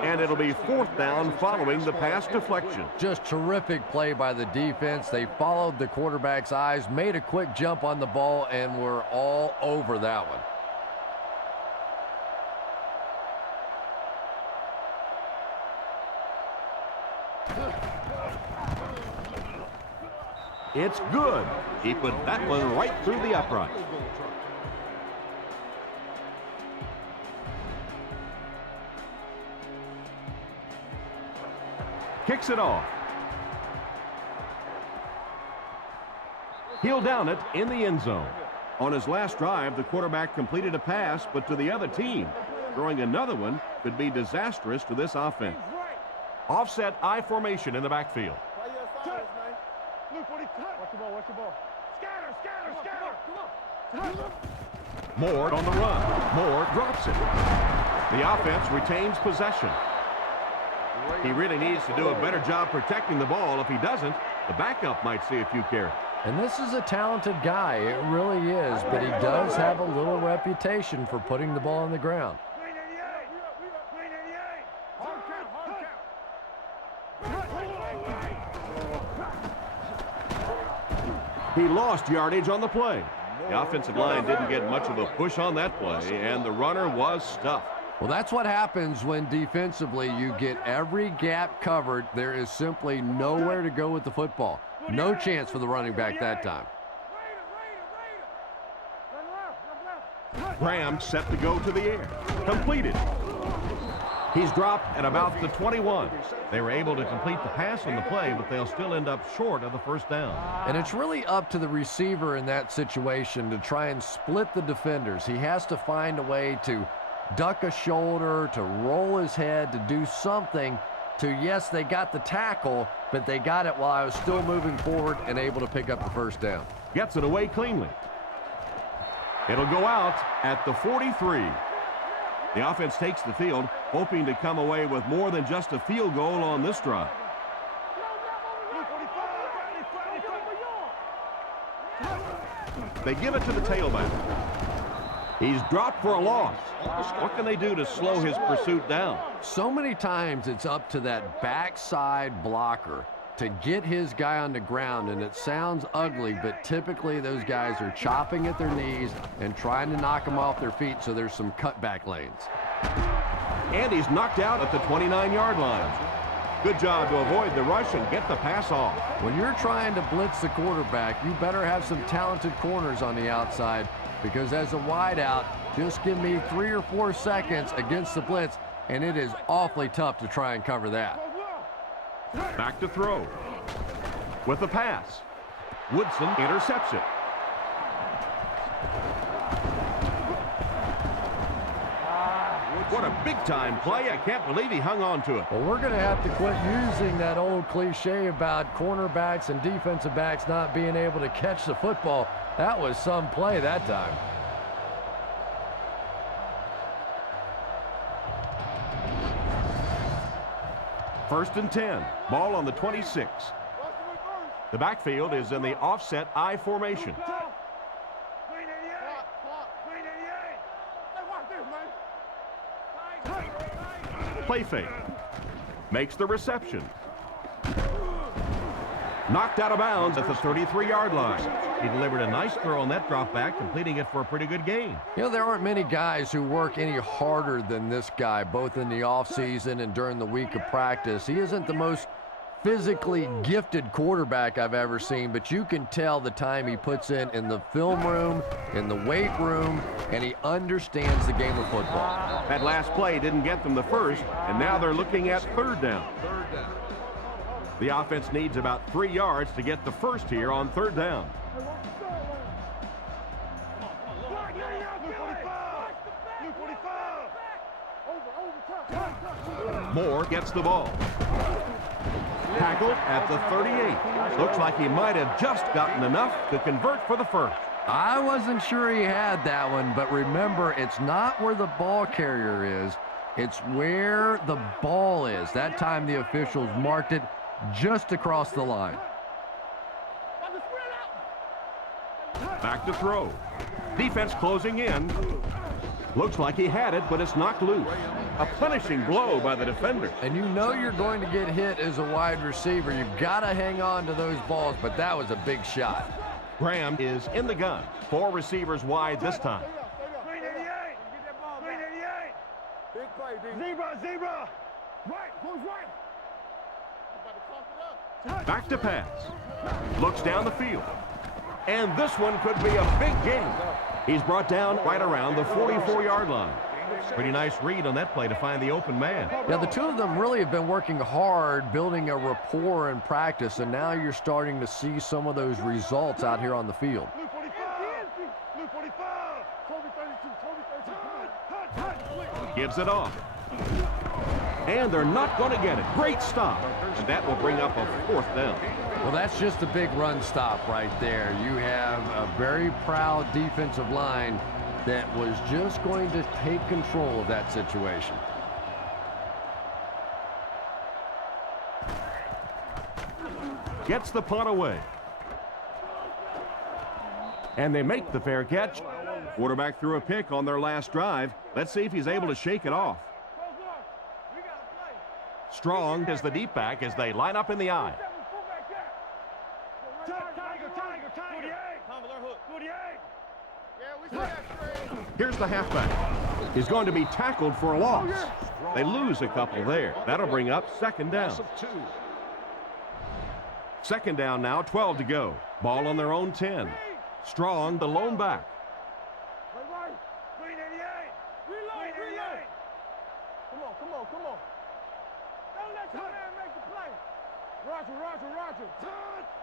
And it'll be 4th down following the pass deflection. Just terrific play by the defense. They followed the quarterback's eyes, made a quick jump on the ball, and were all over that one. It's good. He put that one right through the upright. Kicks it off. He'll down it in the end zone. On his last drive, the quarterback completed a pass, but to the other team. Throwing another one could be disastrous to this offense. Offset I formation in the backfield. Watch the ball, watch the ball. Scatter. Moore on the run. Moore drops it. The offense retains possession. He really needs to do a better job protecting the ball. If he doesn't, the backup might see a few carries. And this is a talented guy. It really is. But he does have a little reputation for putting the ball on the ground. He lost yardage on the play. The offensive line didn't get much of a push on that play, and the runner was stuffed. Well, that's what happens when defensively you get every gap covered. There is simply nowhere to go with the football. No chance for the running back that time. Graham set to go to the air. Completed. He's dropped at about the 21. They were able to complete the pass on the play, but they'll still end up short of the first down. And it's really up to the receiver in that situation to try and split the defenders. He has to find a way to duck a shoulder, to roll his head, to do something to, yes, they got the tackle, but they got it while I was still moving forward and able to pick up the first down. Gets it away cleanly. It'll go out at the 43. The offense takes the field, hoping to come away with more than just a field goal on this drive. They give it to the tailback. He's dropped for a loss. What can they do to slow his pursuit down? So many times it's up to that backside blocker to get his guy on the ground, and it sounds ugly, but typically those guys are chopping at their knees and trying to knock them off their feet, so there's some cutback lanes. And he's knocked out at the 29-yard line. Good job to avoid the rush and get the pass off. When you're trying to blitz the quarterback, you better have some talented corners on the outside, because as a wideout, just give me 3 or 4 seconds against the blitz, and it is awfully tough to try and cover that. Back to throw. With the pass. Woodson intercepts it. What a big-time play. I can't believe he hung on to it. Well, we're going to have to quit using that old cliche about cornerbacks and defensive backs not being able to catch the football. That was some play that time. First and 10. Ball on the 26. The backfield is in the offset I formation. Play fake. Makes the reception. Knocked out of bounds at the 33-yard line. He delivered a nice throw on that drop back, completing it for a pretty good gain. You know, there aren't many guys who work any harder than this guy, both in the offseason and during the week of practice. He isn't the most physically gifted quarterback I've ever seen, but you can tell the time he puts in the film room, in the weight room, and he understands the game of football. That last play didn't get them the first, and now they're looking at third down. The offense needs about 3 yards to get the first here on third down. Moore gets the ball. Tackled at the 38. Looks like he might have just gotten enough to convert for the first. I wasn't sure he had that one, but remember, it's not where the ball carrier is. It's where the ball is. That time the officials marked it just across the line. Back to throw. Defense closing in. Looks like he had it, but it's knocked loose. A punishing blow by the defender. And you know you're going to get hit as a wide receiver. You've got to hang on to those balls, but that was a big shot. Graham is in the gun. 4 receivers wide this time. Zebra! Right, who's right? Back to pass. Looks down the field. And this one could be a big game. He's brought down right around the 44-yard line. Pretty nice read on that play to find the open man. Yeah, the two of them really have been working hard, building a rapport in practice, and now you're starting to see some of those results out here on the field. Gives it off. And they're not going to get it. Great stop. And that will bring up a 4th down. Well, that's just a big run stop right there. You have a very proud defensive line that was just going to take control of that situation. Gets the punt away. And they make the fair catch. Quarterback threw a pick on their last drive. Let's see if he's able to shake it off. Strong is the deep back as they line up in the eye. Here's the halfback. He's going to be tackled for a loss. They lose a couple there. That'll bring up 2nd down. 2nd down now, 12 to go. Ball on their own 10. Strong, the lone back. Come on. Don't let your man make the play. Roger.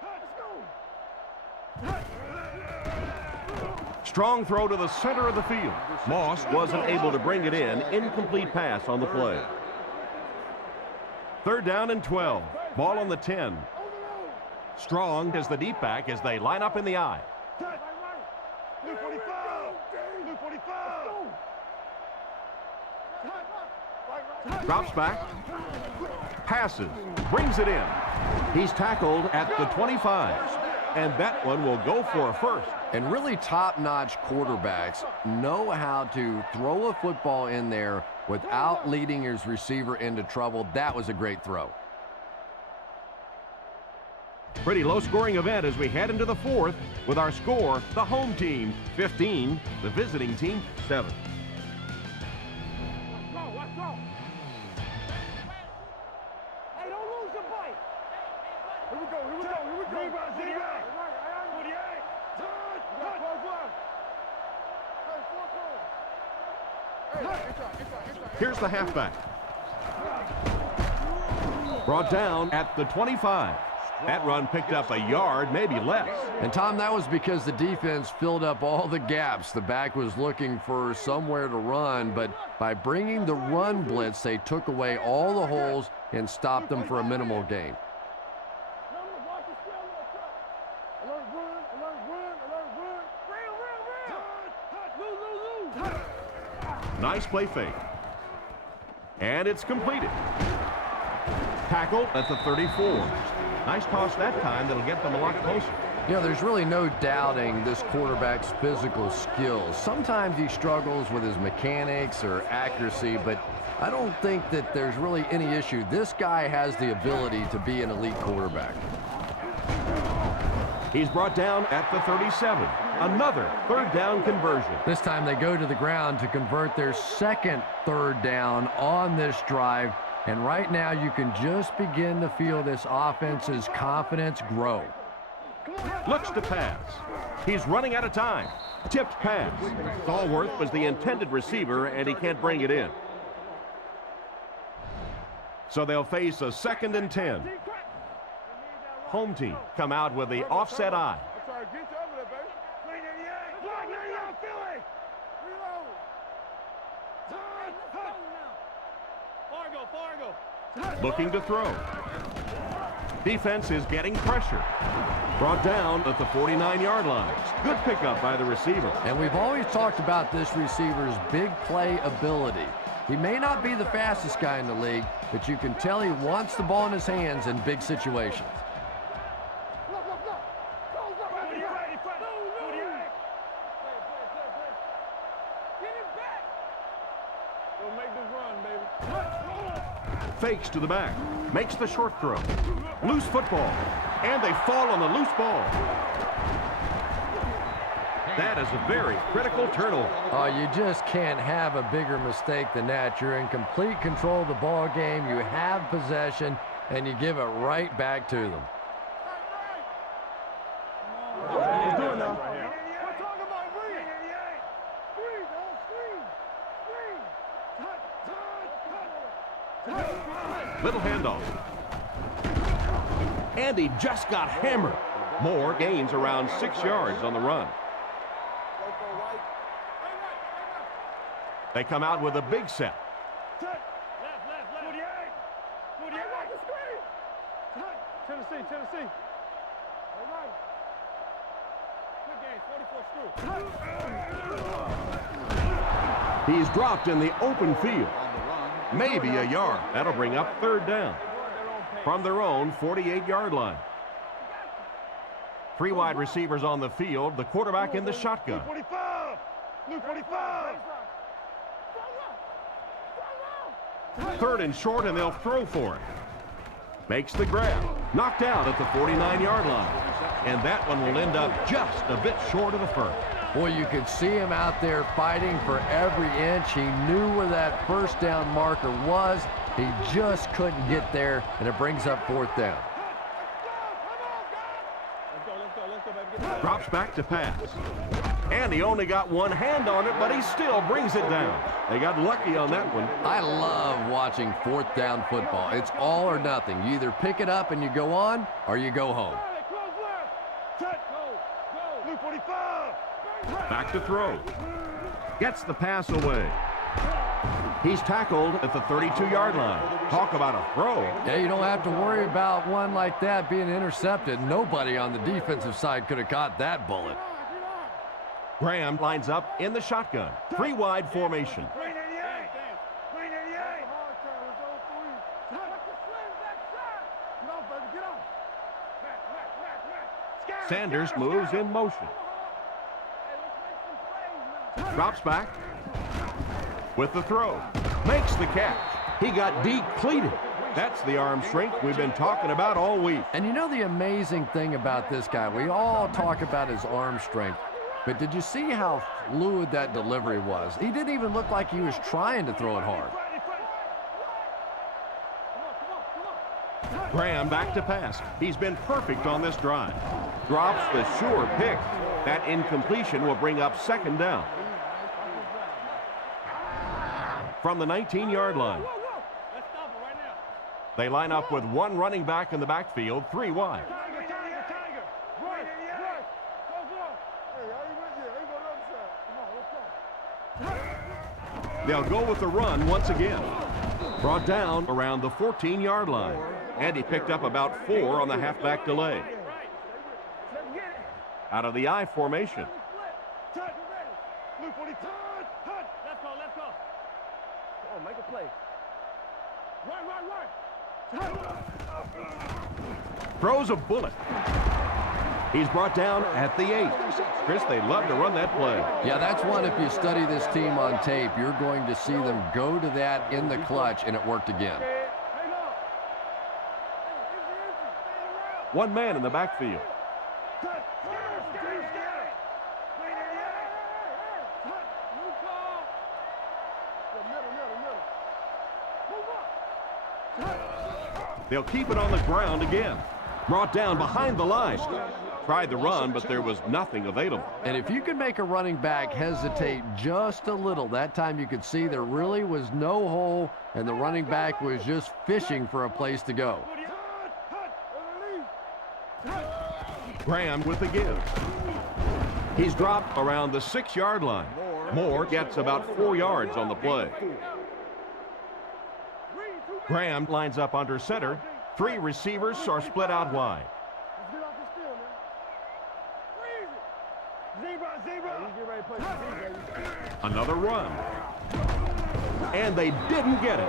Let's go. Strong throw to the center of the field. Moss wasn't able to bring it in. Incomplete pass on the play. Third down and 12. Ball on the 10. Strong as the deep back as they line up in the I. Blue 45. Blue 45. Drops back. Passes. Brings it in. He's tackled at the 25. And that one will go for a first. And really top-notch quarterbacks know how to throw a football in there without leading his receiver into trouble. That was a great throw. Pretty low-scoring event as we head into the fourth with our score, the home team 15, the visiting team 7. Let's go. Hey, don't lose your bite. Here we go. Rebound, zero. 48. Touch. Here's the halfback. Brought down at the 25. That run picked up a yard, maybe less. And, Tom, that was because the defense filled up all the gaps. The back was looking for somewhere to run, but by bringing the run blitz, they took away all the holes and stopped them for a minimal gain. Nice play fake. And it's completed. Tackle at the 34. Nice toss that time that'll get them a lot closer. You know, there's really no doubting this quarterback's physical skills. Sometimes he struggles with his mechanics or accuracy, but I don't think that there's really any issue. This guy has the ability to be an elite quarterback. He's brought down at the 37. Another third down conversion. This time they go to the ground to convert their second third down on this drive. And right now you can just begin to feel this offense's confidence grow. Looks to pass. He's running out of time. Tipped pass. Stallworth was the intended receiver, and he can't bring it in. So they'll face a 2nd and 10. Home team come out with the offset I. Looking to throw. Defense is getting pressure. Brought down at the 49-yard line. Good pickup by the receiver. And we've always talked about this receiver's big play ability. He may not be the fastest guy in the league, but you can tell he wants the ball in his hands in big situations. Fakes to the back, makes the short throw. Loose football, and they fall on the loose ball. That is a very critical turnover. Oh, you just can't have a bigger mistake than that. You're in complete control of the ball game. You have possession, and you give it right back to them. Little handoff. And he just got hammered. More gains around 6 yards on the run. They come out with a big set. Tennessee. He's dropped in the open field. Maybe a yard. That'll bring up third down. From their own 48-yard line. 3 wide receivers on the field. The quarterback in the shotgun. Blue 45. Third and short, and they'll throw for it. Makes the grab. Knocked out at the 49-yard line. And that one will end up just a bit short of the first. Boy, you could see him out there fighting for every inch. He knew where that first down marker was. He just couldn't get there, and it brings up fourth down. Drops back to pass. And he only got one hand on it, but he still brings it down. They got lucky on that one. I love watching fourth down football. It's all or nothing. You either pick it up and you go on, or you go home. Blue 45. Back to throw. Gets the pass away. He's tackled at the 32-yard line. Talk about a throw. Yeah, you don't have to worry about one like that being intercepted. Nobody on the defensive side could have caught that bullet. Graham lines up in the shotgun. 3-wide formation. Sanders moves in motion. Drops back with the throw. Makes the catch. He got depleted. That's the arm strength we've been talking about all week. And you know the amazing thing about this guy, we all talk about his arm strength, but did you see how fluid that delivery was? He didn't even look like he was trying to throw it hard. Graham back to pass. He's been perfect on this drive. Drops the sure pick. That incompletion will bring up 2nd down. From the 19-yard line. They line up with one running back in the backfield, 3 wide. They'll go with the run once again. Brought down around the 14-yard line. And he picked up about 4 on the halfback delay. Out of the I formation. Make a play. Throws a bullet. He's brought down at the 8. Chris, they love to run that play. Yeah, that's one, if you study this team on tape, you're going to see them go to that in the clutch, and it worked again. One man in the backfield. They'll keep it on the ground again. Brought down behind the line. Tried the run, but there was nothing available. And if you can make a running back hesitate just a little, that time you could see there really was no hole, and the running back was just fishing for a place to go. Graham with the give. He's dropped around the 6-yard line. Moore gets about 4 yards on the play. Graham lines up under center. 3 receivers are split out wide. Another run. And they didn't get it.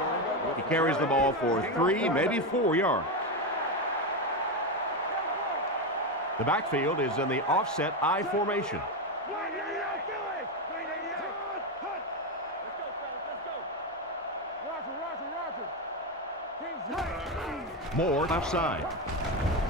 He carries the ball for 3, maybe 4 yards. The backfield is in the offset I formation. Moore left side.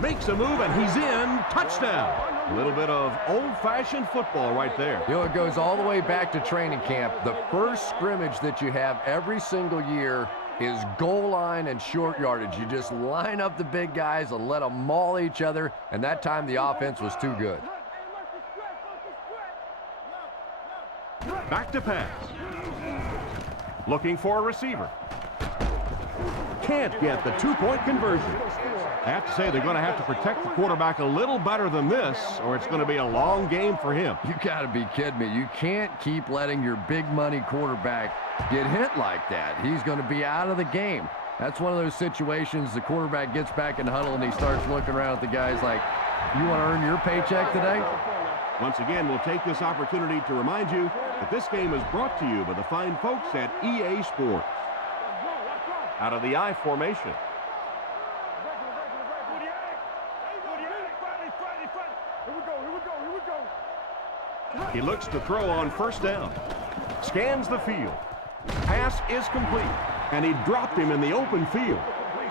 Makes a move, and he's in. Touchdown. A little bit of old-fashioned football right there. You know, it goes all the way back to training camp. The first scrimmage that you have every single year is goal line and short yardage. You just line up the big guys and let them maul each other, and that time the offense was too good. Back to pass. Looking for a receiver. Can't get the 2-point conversion. I have to say they're going to have to protect the quarterback a little better than this, or it's going to be a long game for him. You got to be kidding me. You can't keep letting your big money quarterback get hit like that. He's going to be out of the game. That's one of those situations the quarterback gets back in the huddle and he starts looking around at the guys like, you want to earn your paycheck today? Once again, we'll take this opportunity to remind you that this game is brought to you by the fine folks at EA Sports. Out of the I formation. He looks to throw on first down. Scans the field. Pass is complete. And he dropped him in the open field.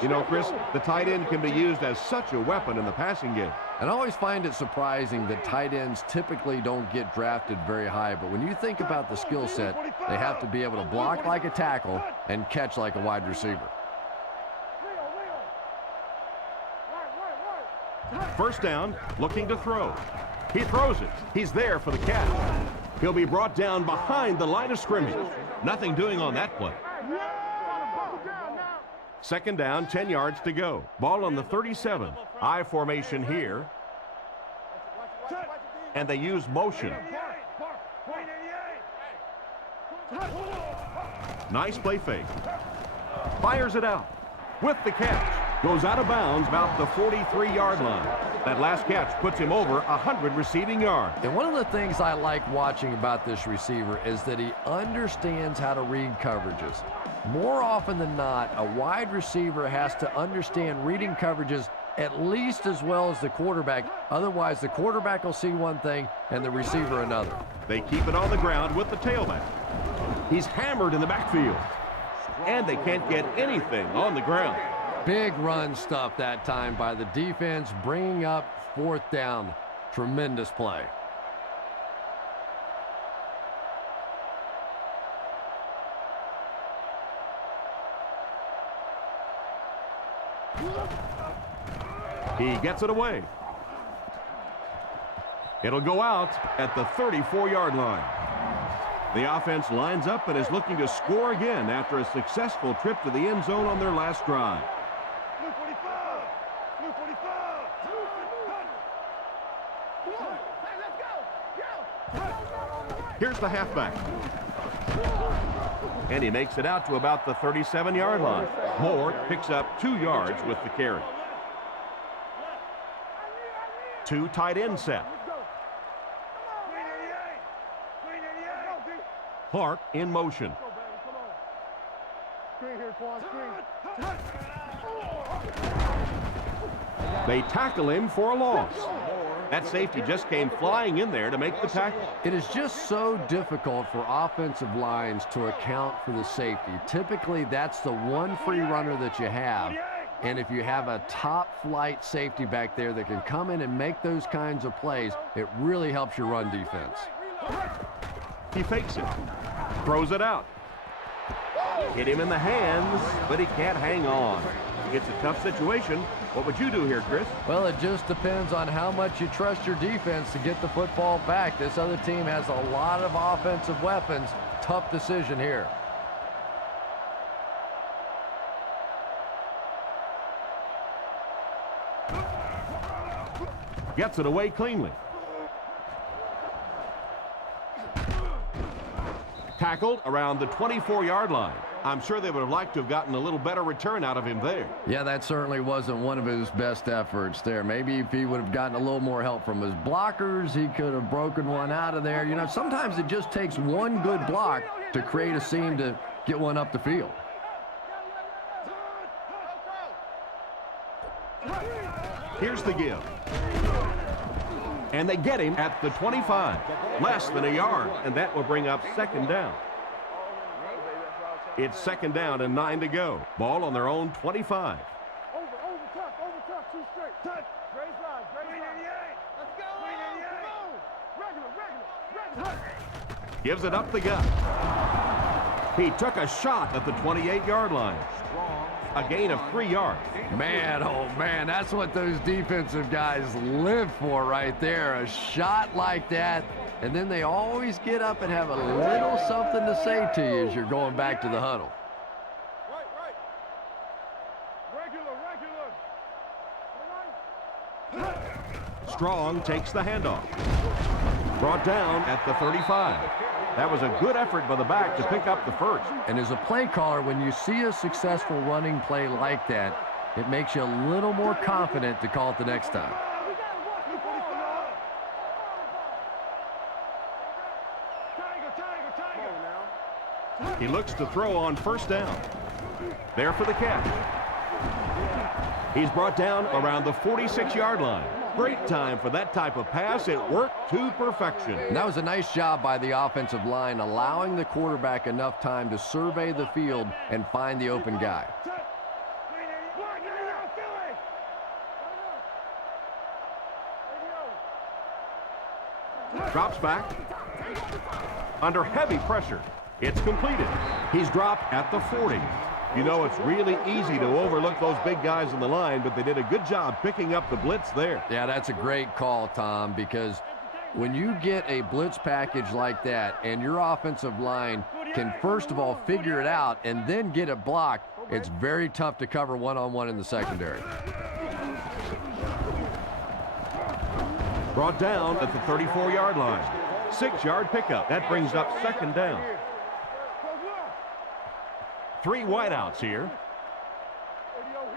You know, Chris, the tight end can be used as such a weapon in the passing game. And I always find it surprising that tight ends typically don't get drafted very high. But when you think about the skill set, they have to be able to block like a tackle and catch like a wide receiver. First down, looking to throw. He throws it. He's there for the catch. He'll be brought down behind the line of scrimmage. Nothing doing on that play. Second down, 10 yards to go. Ball on the 37. I formation here. And they use motion. Nice play fake. Fires it out. With the catch. Goes out of bounds about the 43-yard line. That last catch puts him over 100 receiving yards. And one of the things I like watching about this receiver is that he understands how to read coverages. More often than not, a wide receiver has to understand reading coverages at least as well as the quarterback. Otherwise, the quarterback will see one thing and the receiver another. They keep it on the ground with the tailback. He's hammered in the backfield. And they can't get anything on the ground. Big run stuff that time by the defense, bringing up 4th down. Tremendous play. He gets it away. It'll go out at the 34-yard line. The offense lines up and is looking to score again after a successful trip to the end zone on their last drive. Here's the halfback. And he makes it out to about the 37-yard line. Moore picks up 2 yards with the carry. 2 tight end set. Clark in motion. They tackle him for a loss. That safety just came flying in there to make the tackle. It is just so difficult for offensive lines to account for the safety. Typically, that's the one free runner that you have. And if you have a top-flight safety back there that can come in and make those kinds of plays, it really helps your run defense. He fakes it. Throws it out. Hit him in the hands, but he can't hang on. It's a tough situation. What would you do here, Chris? Well, it just depends on how much you trust your defense to get the football back. This other team has a lot of offensive weapons. Tough decision here. Gets it away cleanly. Tackled around the 24-yard line. I'm sure they would have liked to have gotten a little better return out of him there. Yeah, that certainly wasn't one of his best efforts there. Maybe if he would have gotten a little more help from his blockers, he could have broken one out of there. You know, sometimes it just takes one good block to create a seam to get one up the field. Here's the give. And they get him at the 25. Less than a yard, and that will bring up 2nd down. It's 2nd down and 9 to go. Ball on their own 25. Over tough, 2 straight. Touch. Great slide, great slide. Let's go. Regular. Gives it up the gut. He took a shot at the 28-yard line. A gain of 3 yards. Man, oh man, that's what those defensive guys live for right there. A shot like that, and then they always get up and have a little something to say to you as you're going back to the huddle. Regular. Strong takes the handoff. Brought down at the 35. That was a good effort by the back to pick up the first. And as a play caller, when you see a successful running play like that, it makes you a little more confident to call it the next time. He looks to throw on 1st down. There for the catch. He's brought down around the 46-yard line. Great time for that type of pass. It worked to perfection. And that was a nice job by the offensive line, allowing the quarterback enough time to survey the field and find the open guy. Drops back. Under heavy pressure. It's completed. He's dropped at the 40. You know, it's really easy to overlook those big guys on the line, but they did a good job picking up the blitz there. Yeah, that's a great call, Tom, because when you get a blitz package like that and your offensive line can first of all figure it out and then get it blocked, it's very tough to cover one-on-one in the secondary. Brought down at the 34-yard line. 6-yard pickup. That brings up 2nd down. Three wideouts here.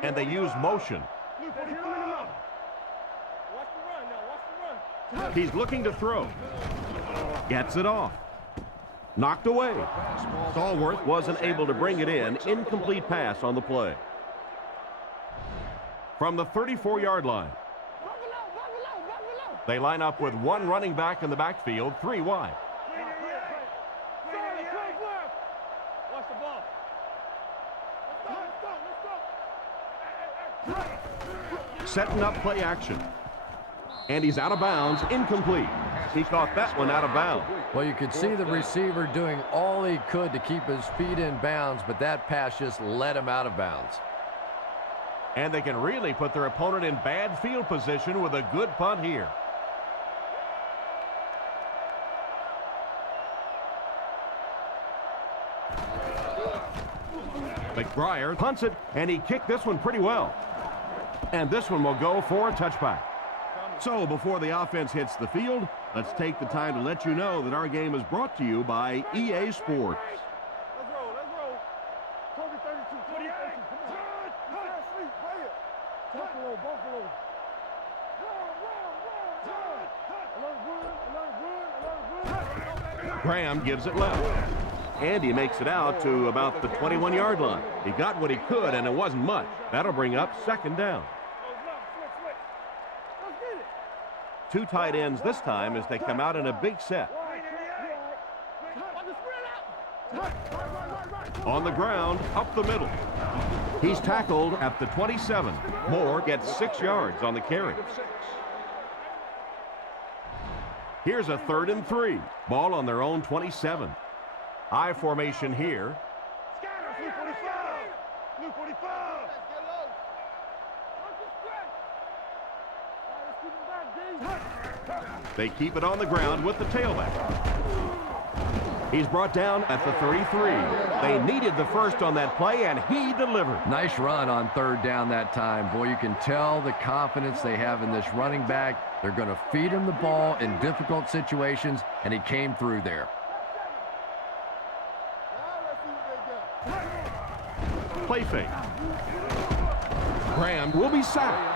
And they use motion. Watch the run now. Watch the run. He's looking to throw. Gets it off. Knocked away. Stallworth wasn't able to bring it in. Incomplete pass on the play. From the 34-yard line. They line up with one running back in the backfield, three wide. Watch the ball. Setting up play action. And he's out of bounds, incomplete. He caught that one out of bounds. Well, you could see the receiver doing all he could to keep his feet in bounds, but that pass just let him out of bounds. And they can really put their opponent in bad field position with a good punt here. McBriar punts it, and he kicked this one pretty well. And this one will go for a touchback. So before the offense hits the field, let's take the time to let you know that our game is brought to you by EA Sports. Let's roll. Toby 32. Toby 32. Come on. Sleep. Play it. Buffalo. Run. Graham gives it left. And he makes it out to about the 21-yard line. He got what he could, and it wasn't much. That'll bring up second down. Two tight ends this time as they come out in a big set. On the ground, up the middle. He's tackled at the 27. Moore gets 6 yards on the carry. Here's a 3rd and 3. Ball on their own 27. I formation here. They keep it on the ground with the tailback. He's brought down at the 33. They needed the first on that play, and he delivered. Nice run on 3rd down that time. Boy, you can tell the confidence they have in this running back. They're going to feed him the ball in difficult situations, and he came through there. Play fake. Graham will be sacked.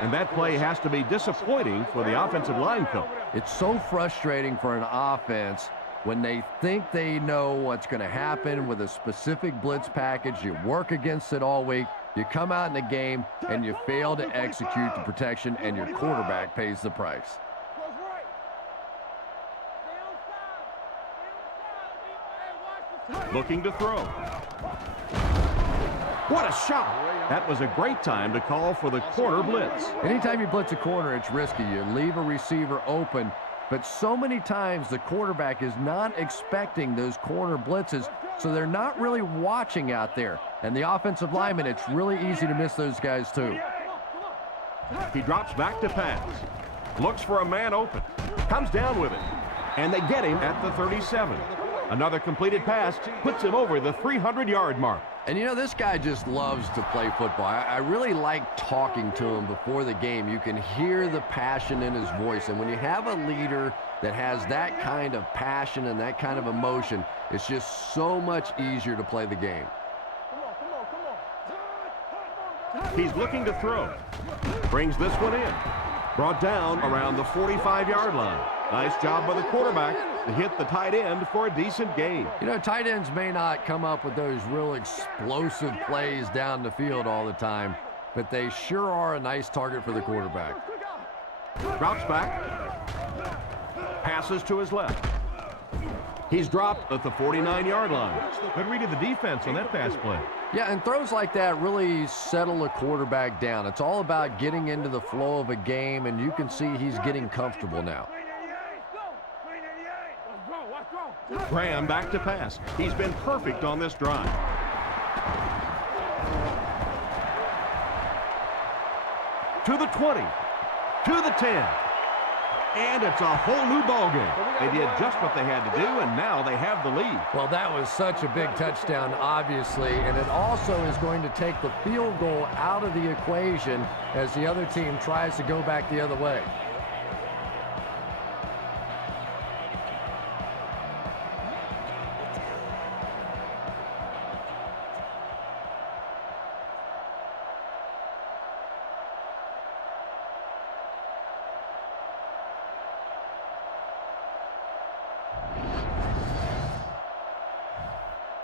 And that play has to be disappointing for the offensive line coach. It's so frustrating for an offense when they think they know what's going to happen with a specific blitz package. You work against it all week. You come out in the game, and you fail to execute the protection, and your quarterback pays the price. Looking to throw. What a shot! That was a great time to call for the corner blitz. Anytime you blitz a corner, it's risky. You leave a receiver open, but so many times the quarterback is not expecting those corner blitzes, so they're not really watching out there. And the offensive lineman, it's really easy to miss those guys too. He drops back to pass. Looks for a man open. Comes down with it. And they get him at the 37. Another completed pass puts him over the 300-yard mark. And you know, this guy just loves to play football. I really like talking to him before the game. You can hear the passion in his voice. And when you have a leader that has that kind of passion and that kind of emotion, it's just so much easier to play the game. He's looking to throw. Brings this one in. Brought down around the 45-yard line. Nice job by the quarterback to hit the tight end for a decent gain. You know, tight ends may not come up with those real explosive plays down the field all the time, but they sure are a nice target for the quarterback. Drops back. Passes to his left. He's dropped at the 49-yard line. Good read of the defense on that pass play. Yeah, and throws like that really settle a quarterback down. It's all about getting into the flow of a game, and you can see he's getting comfortable now. Graham back to pass. He's been perfect on this drive. To the 20. To the 10. And it's a whole new ballgame. They did just what they had to do, and now they have the lead. Well, that was such a big touchdown, obviously, and it also is going to take the field goal out of the equation as the other team tries to go back the other way.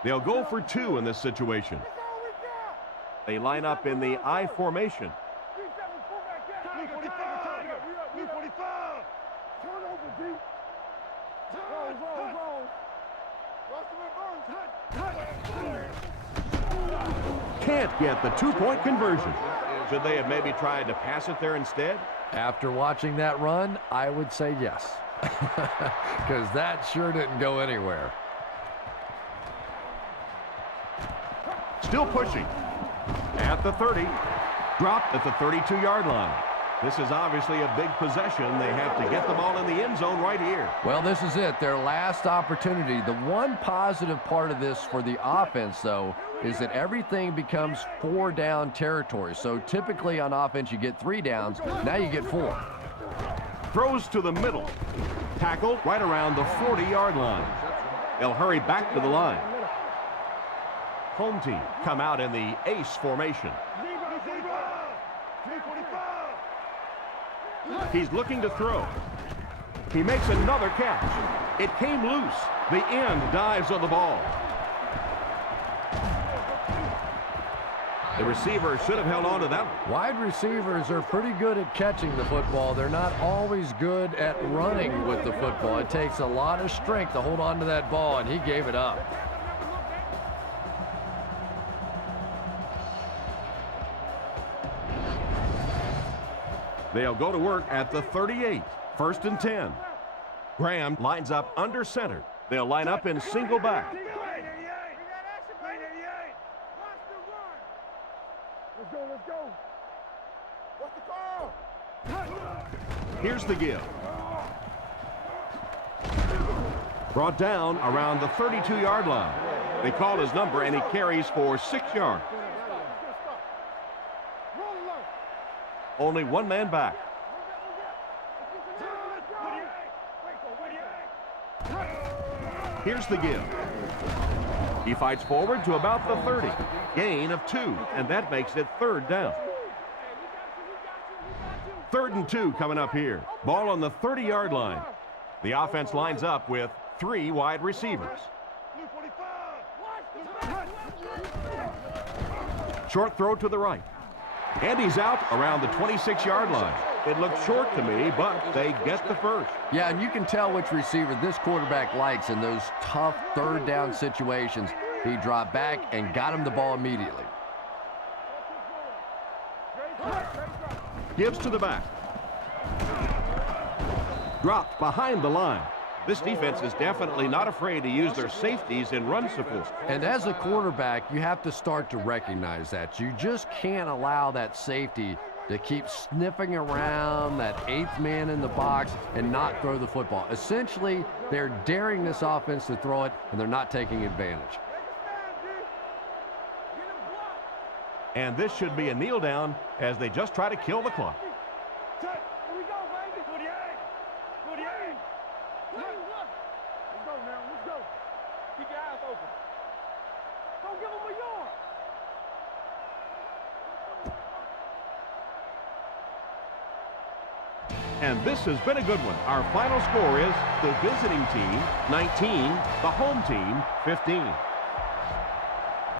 They'll go for 2 in this situation. They line up in the I formation. Can't get the 2-point conversion. Should they have maybe tried to pass it there instead? After watching that run, I would say yes. Because that sure didn't go anywhere. Still pushing. At the 30. Dropped at the 32-yard line. This is obviously a big possession. They have to get the ball in the end zone right here. Well, this is it, their last opportunity. The one positive part of this for the offense, though, is that everything becomes 4-down territory. So typically on offense, you get 3 downs. Now you get 4. Throws to the middle. Tackled right around the 40-yard line. They'll hurry back to the line. Home team come out in the ace formation. He's looking to throw. He makes another catch. It came loose. The end dives on the ball. The receiver should have held on to that one. Wide receivers are pretty good at catching the football. They're not always good at running with the football. It takes a lot of strength to hold on to that ball, and he gave it up. They'll go to work at the 38. 1st and 10. Graham lines up under center. They'll line up in single back. Let's go. What's the call? Here's the give. Brought down around the 32-yard line. They call his number, and he carries for 6 yards. Only one man back. Here's the give. He fights forward to about the 30. Gain of 2, and that makes it 3rd down. 3rd and 2 coming up here. Ball on the 30-yard line. The offense lines up with 3 wide receivers. Short throw to the right. And he's out around the 26-yard line. It looked short to me, but they get the first. Yeah, and you can tell which receiver this quarterback likes in those tough 3rd down situations. He dropped back and got him the ball immediately. Gives to the back. Dropped behind the line. This defense is definitely not afraid to use their safeties in run support. And as a quarterback, you have to start to recognize that. You just can't allow that safety to keep sniffing around that 8th man in the box and not throw the football. Essentially, they're daring this offense to throw it, and they're not taking advantage. And this should be a kneel down as they just try to kill the clock. Here we go, baby. 48. 48. Let's go now. Let's go. Keep your eyes open. Don't give him a yard. And this has been a good one. Our final score is the visiting team 19, the home team 15.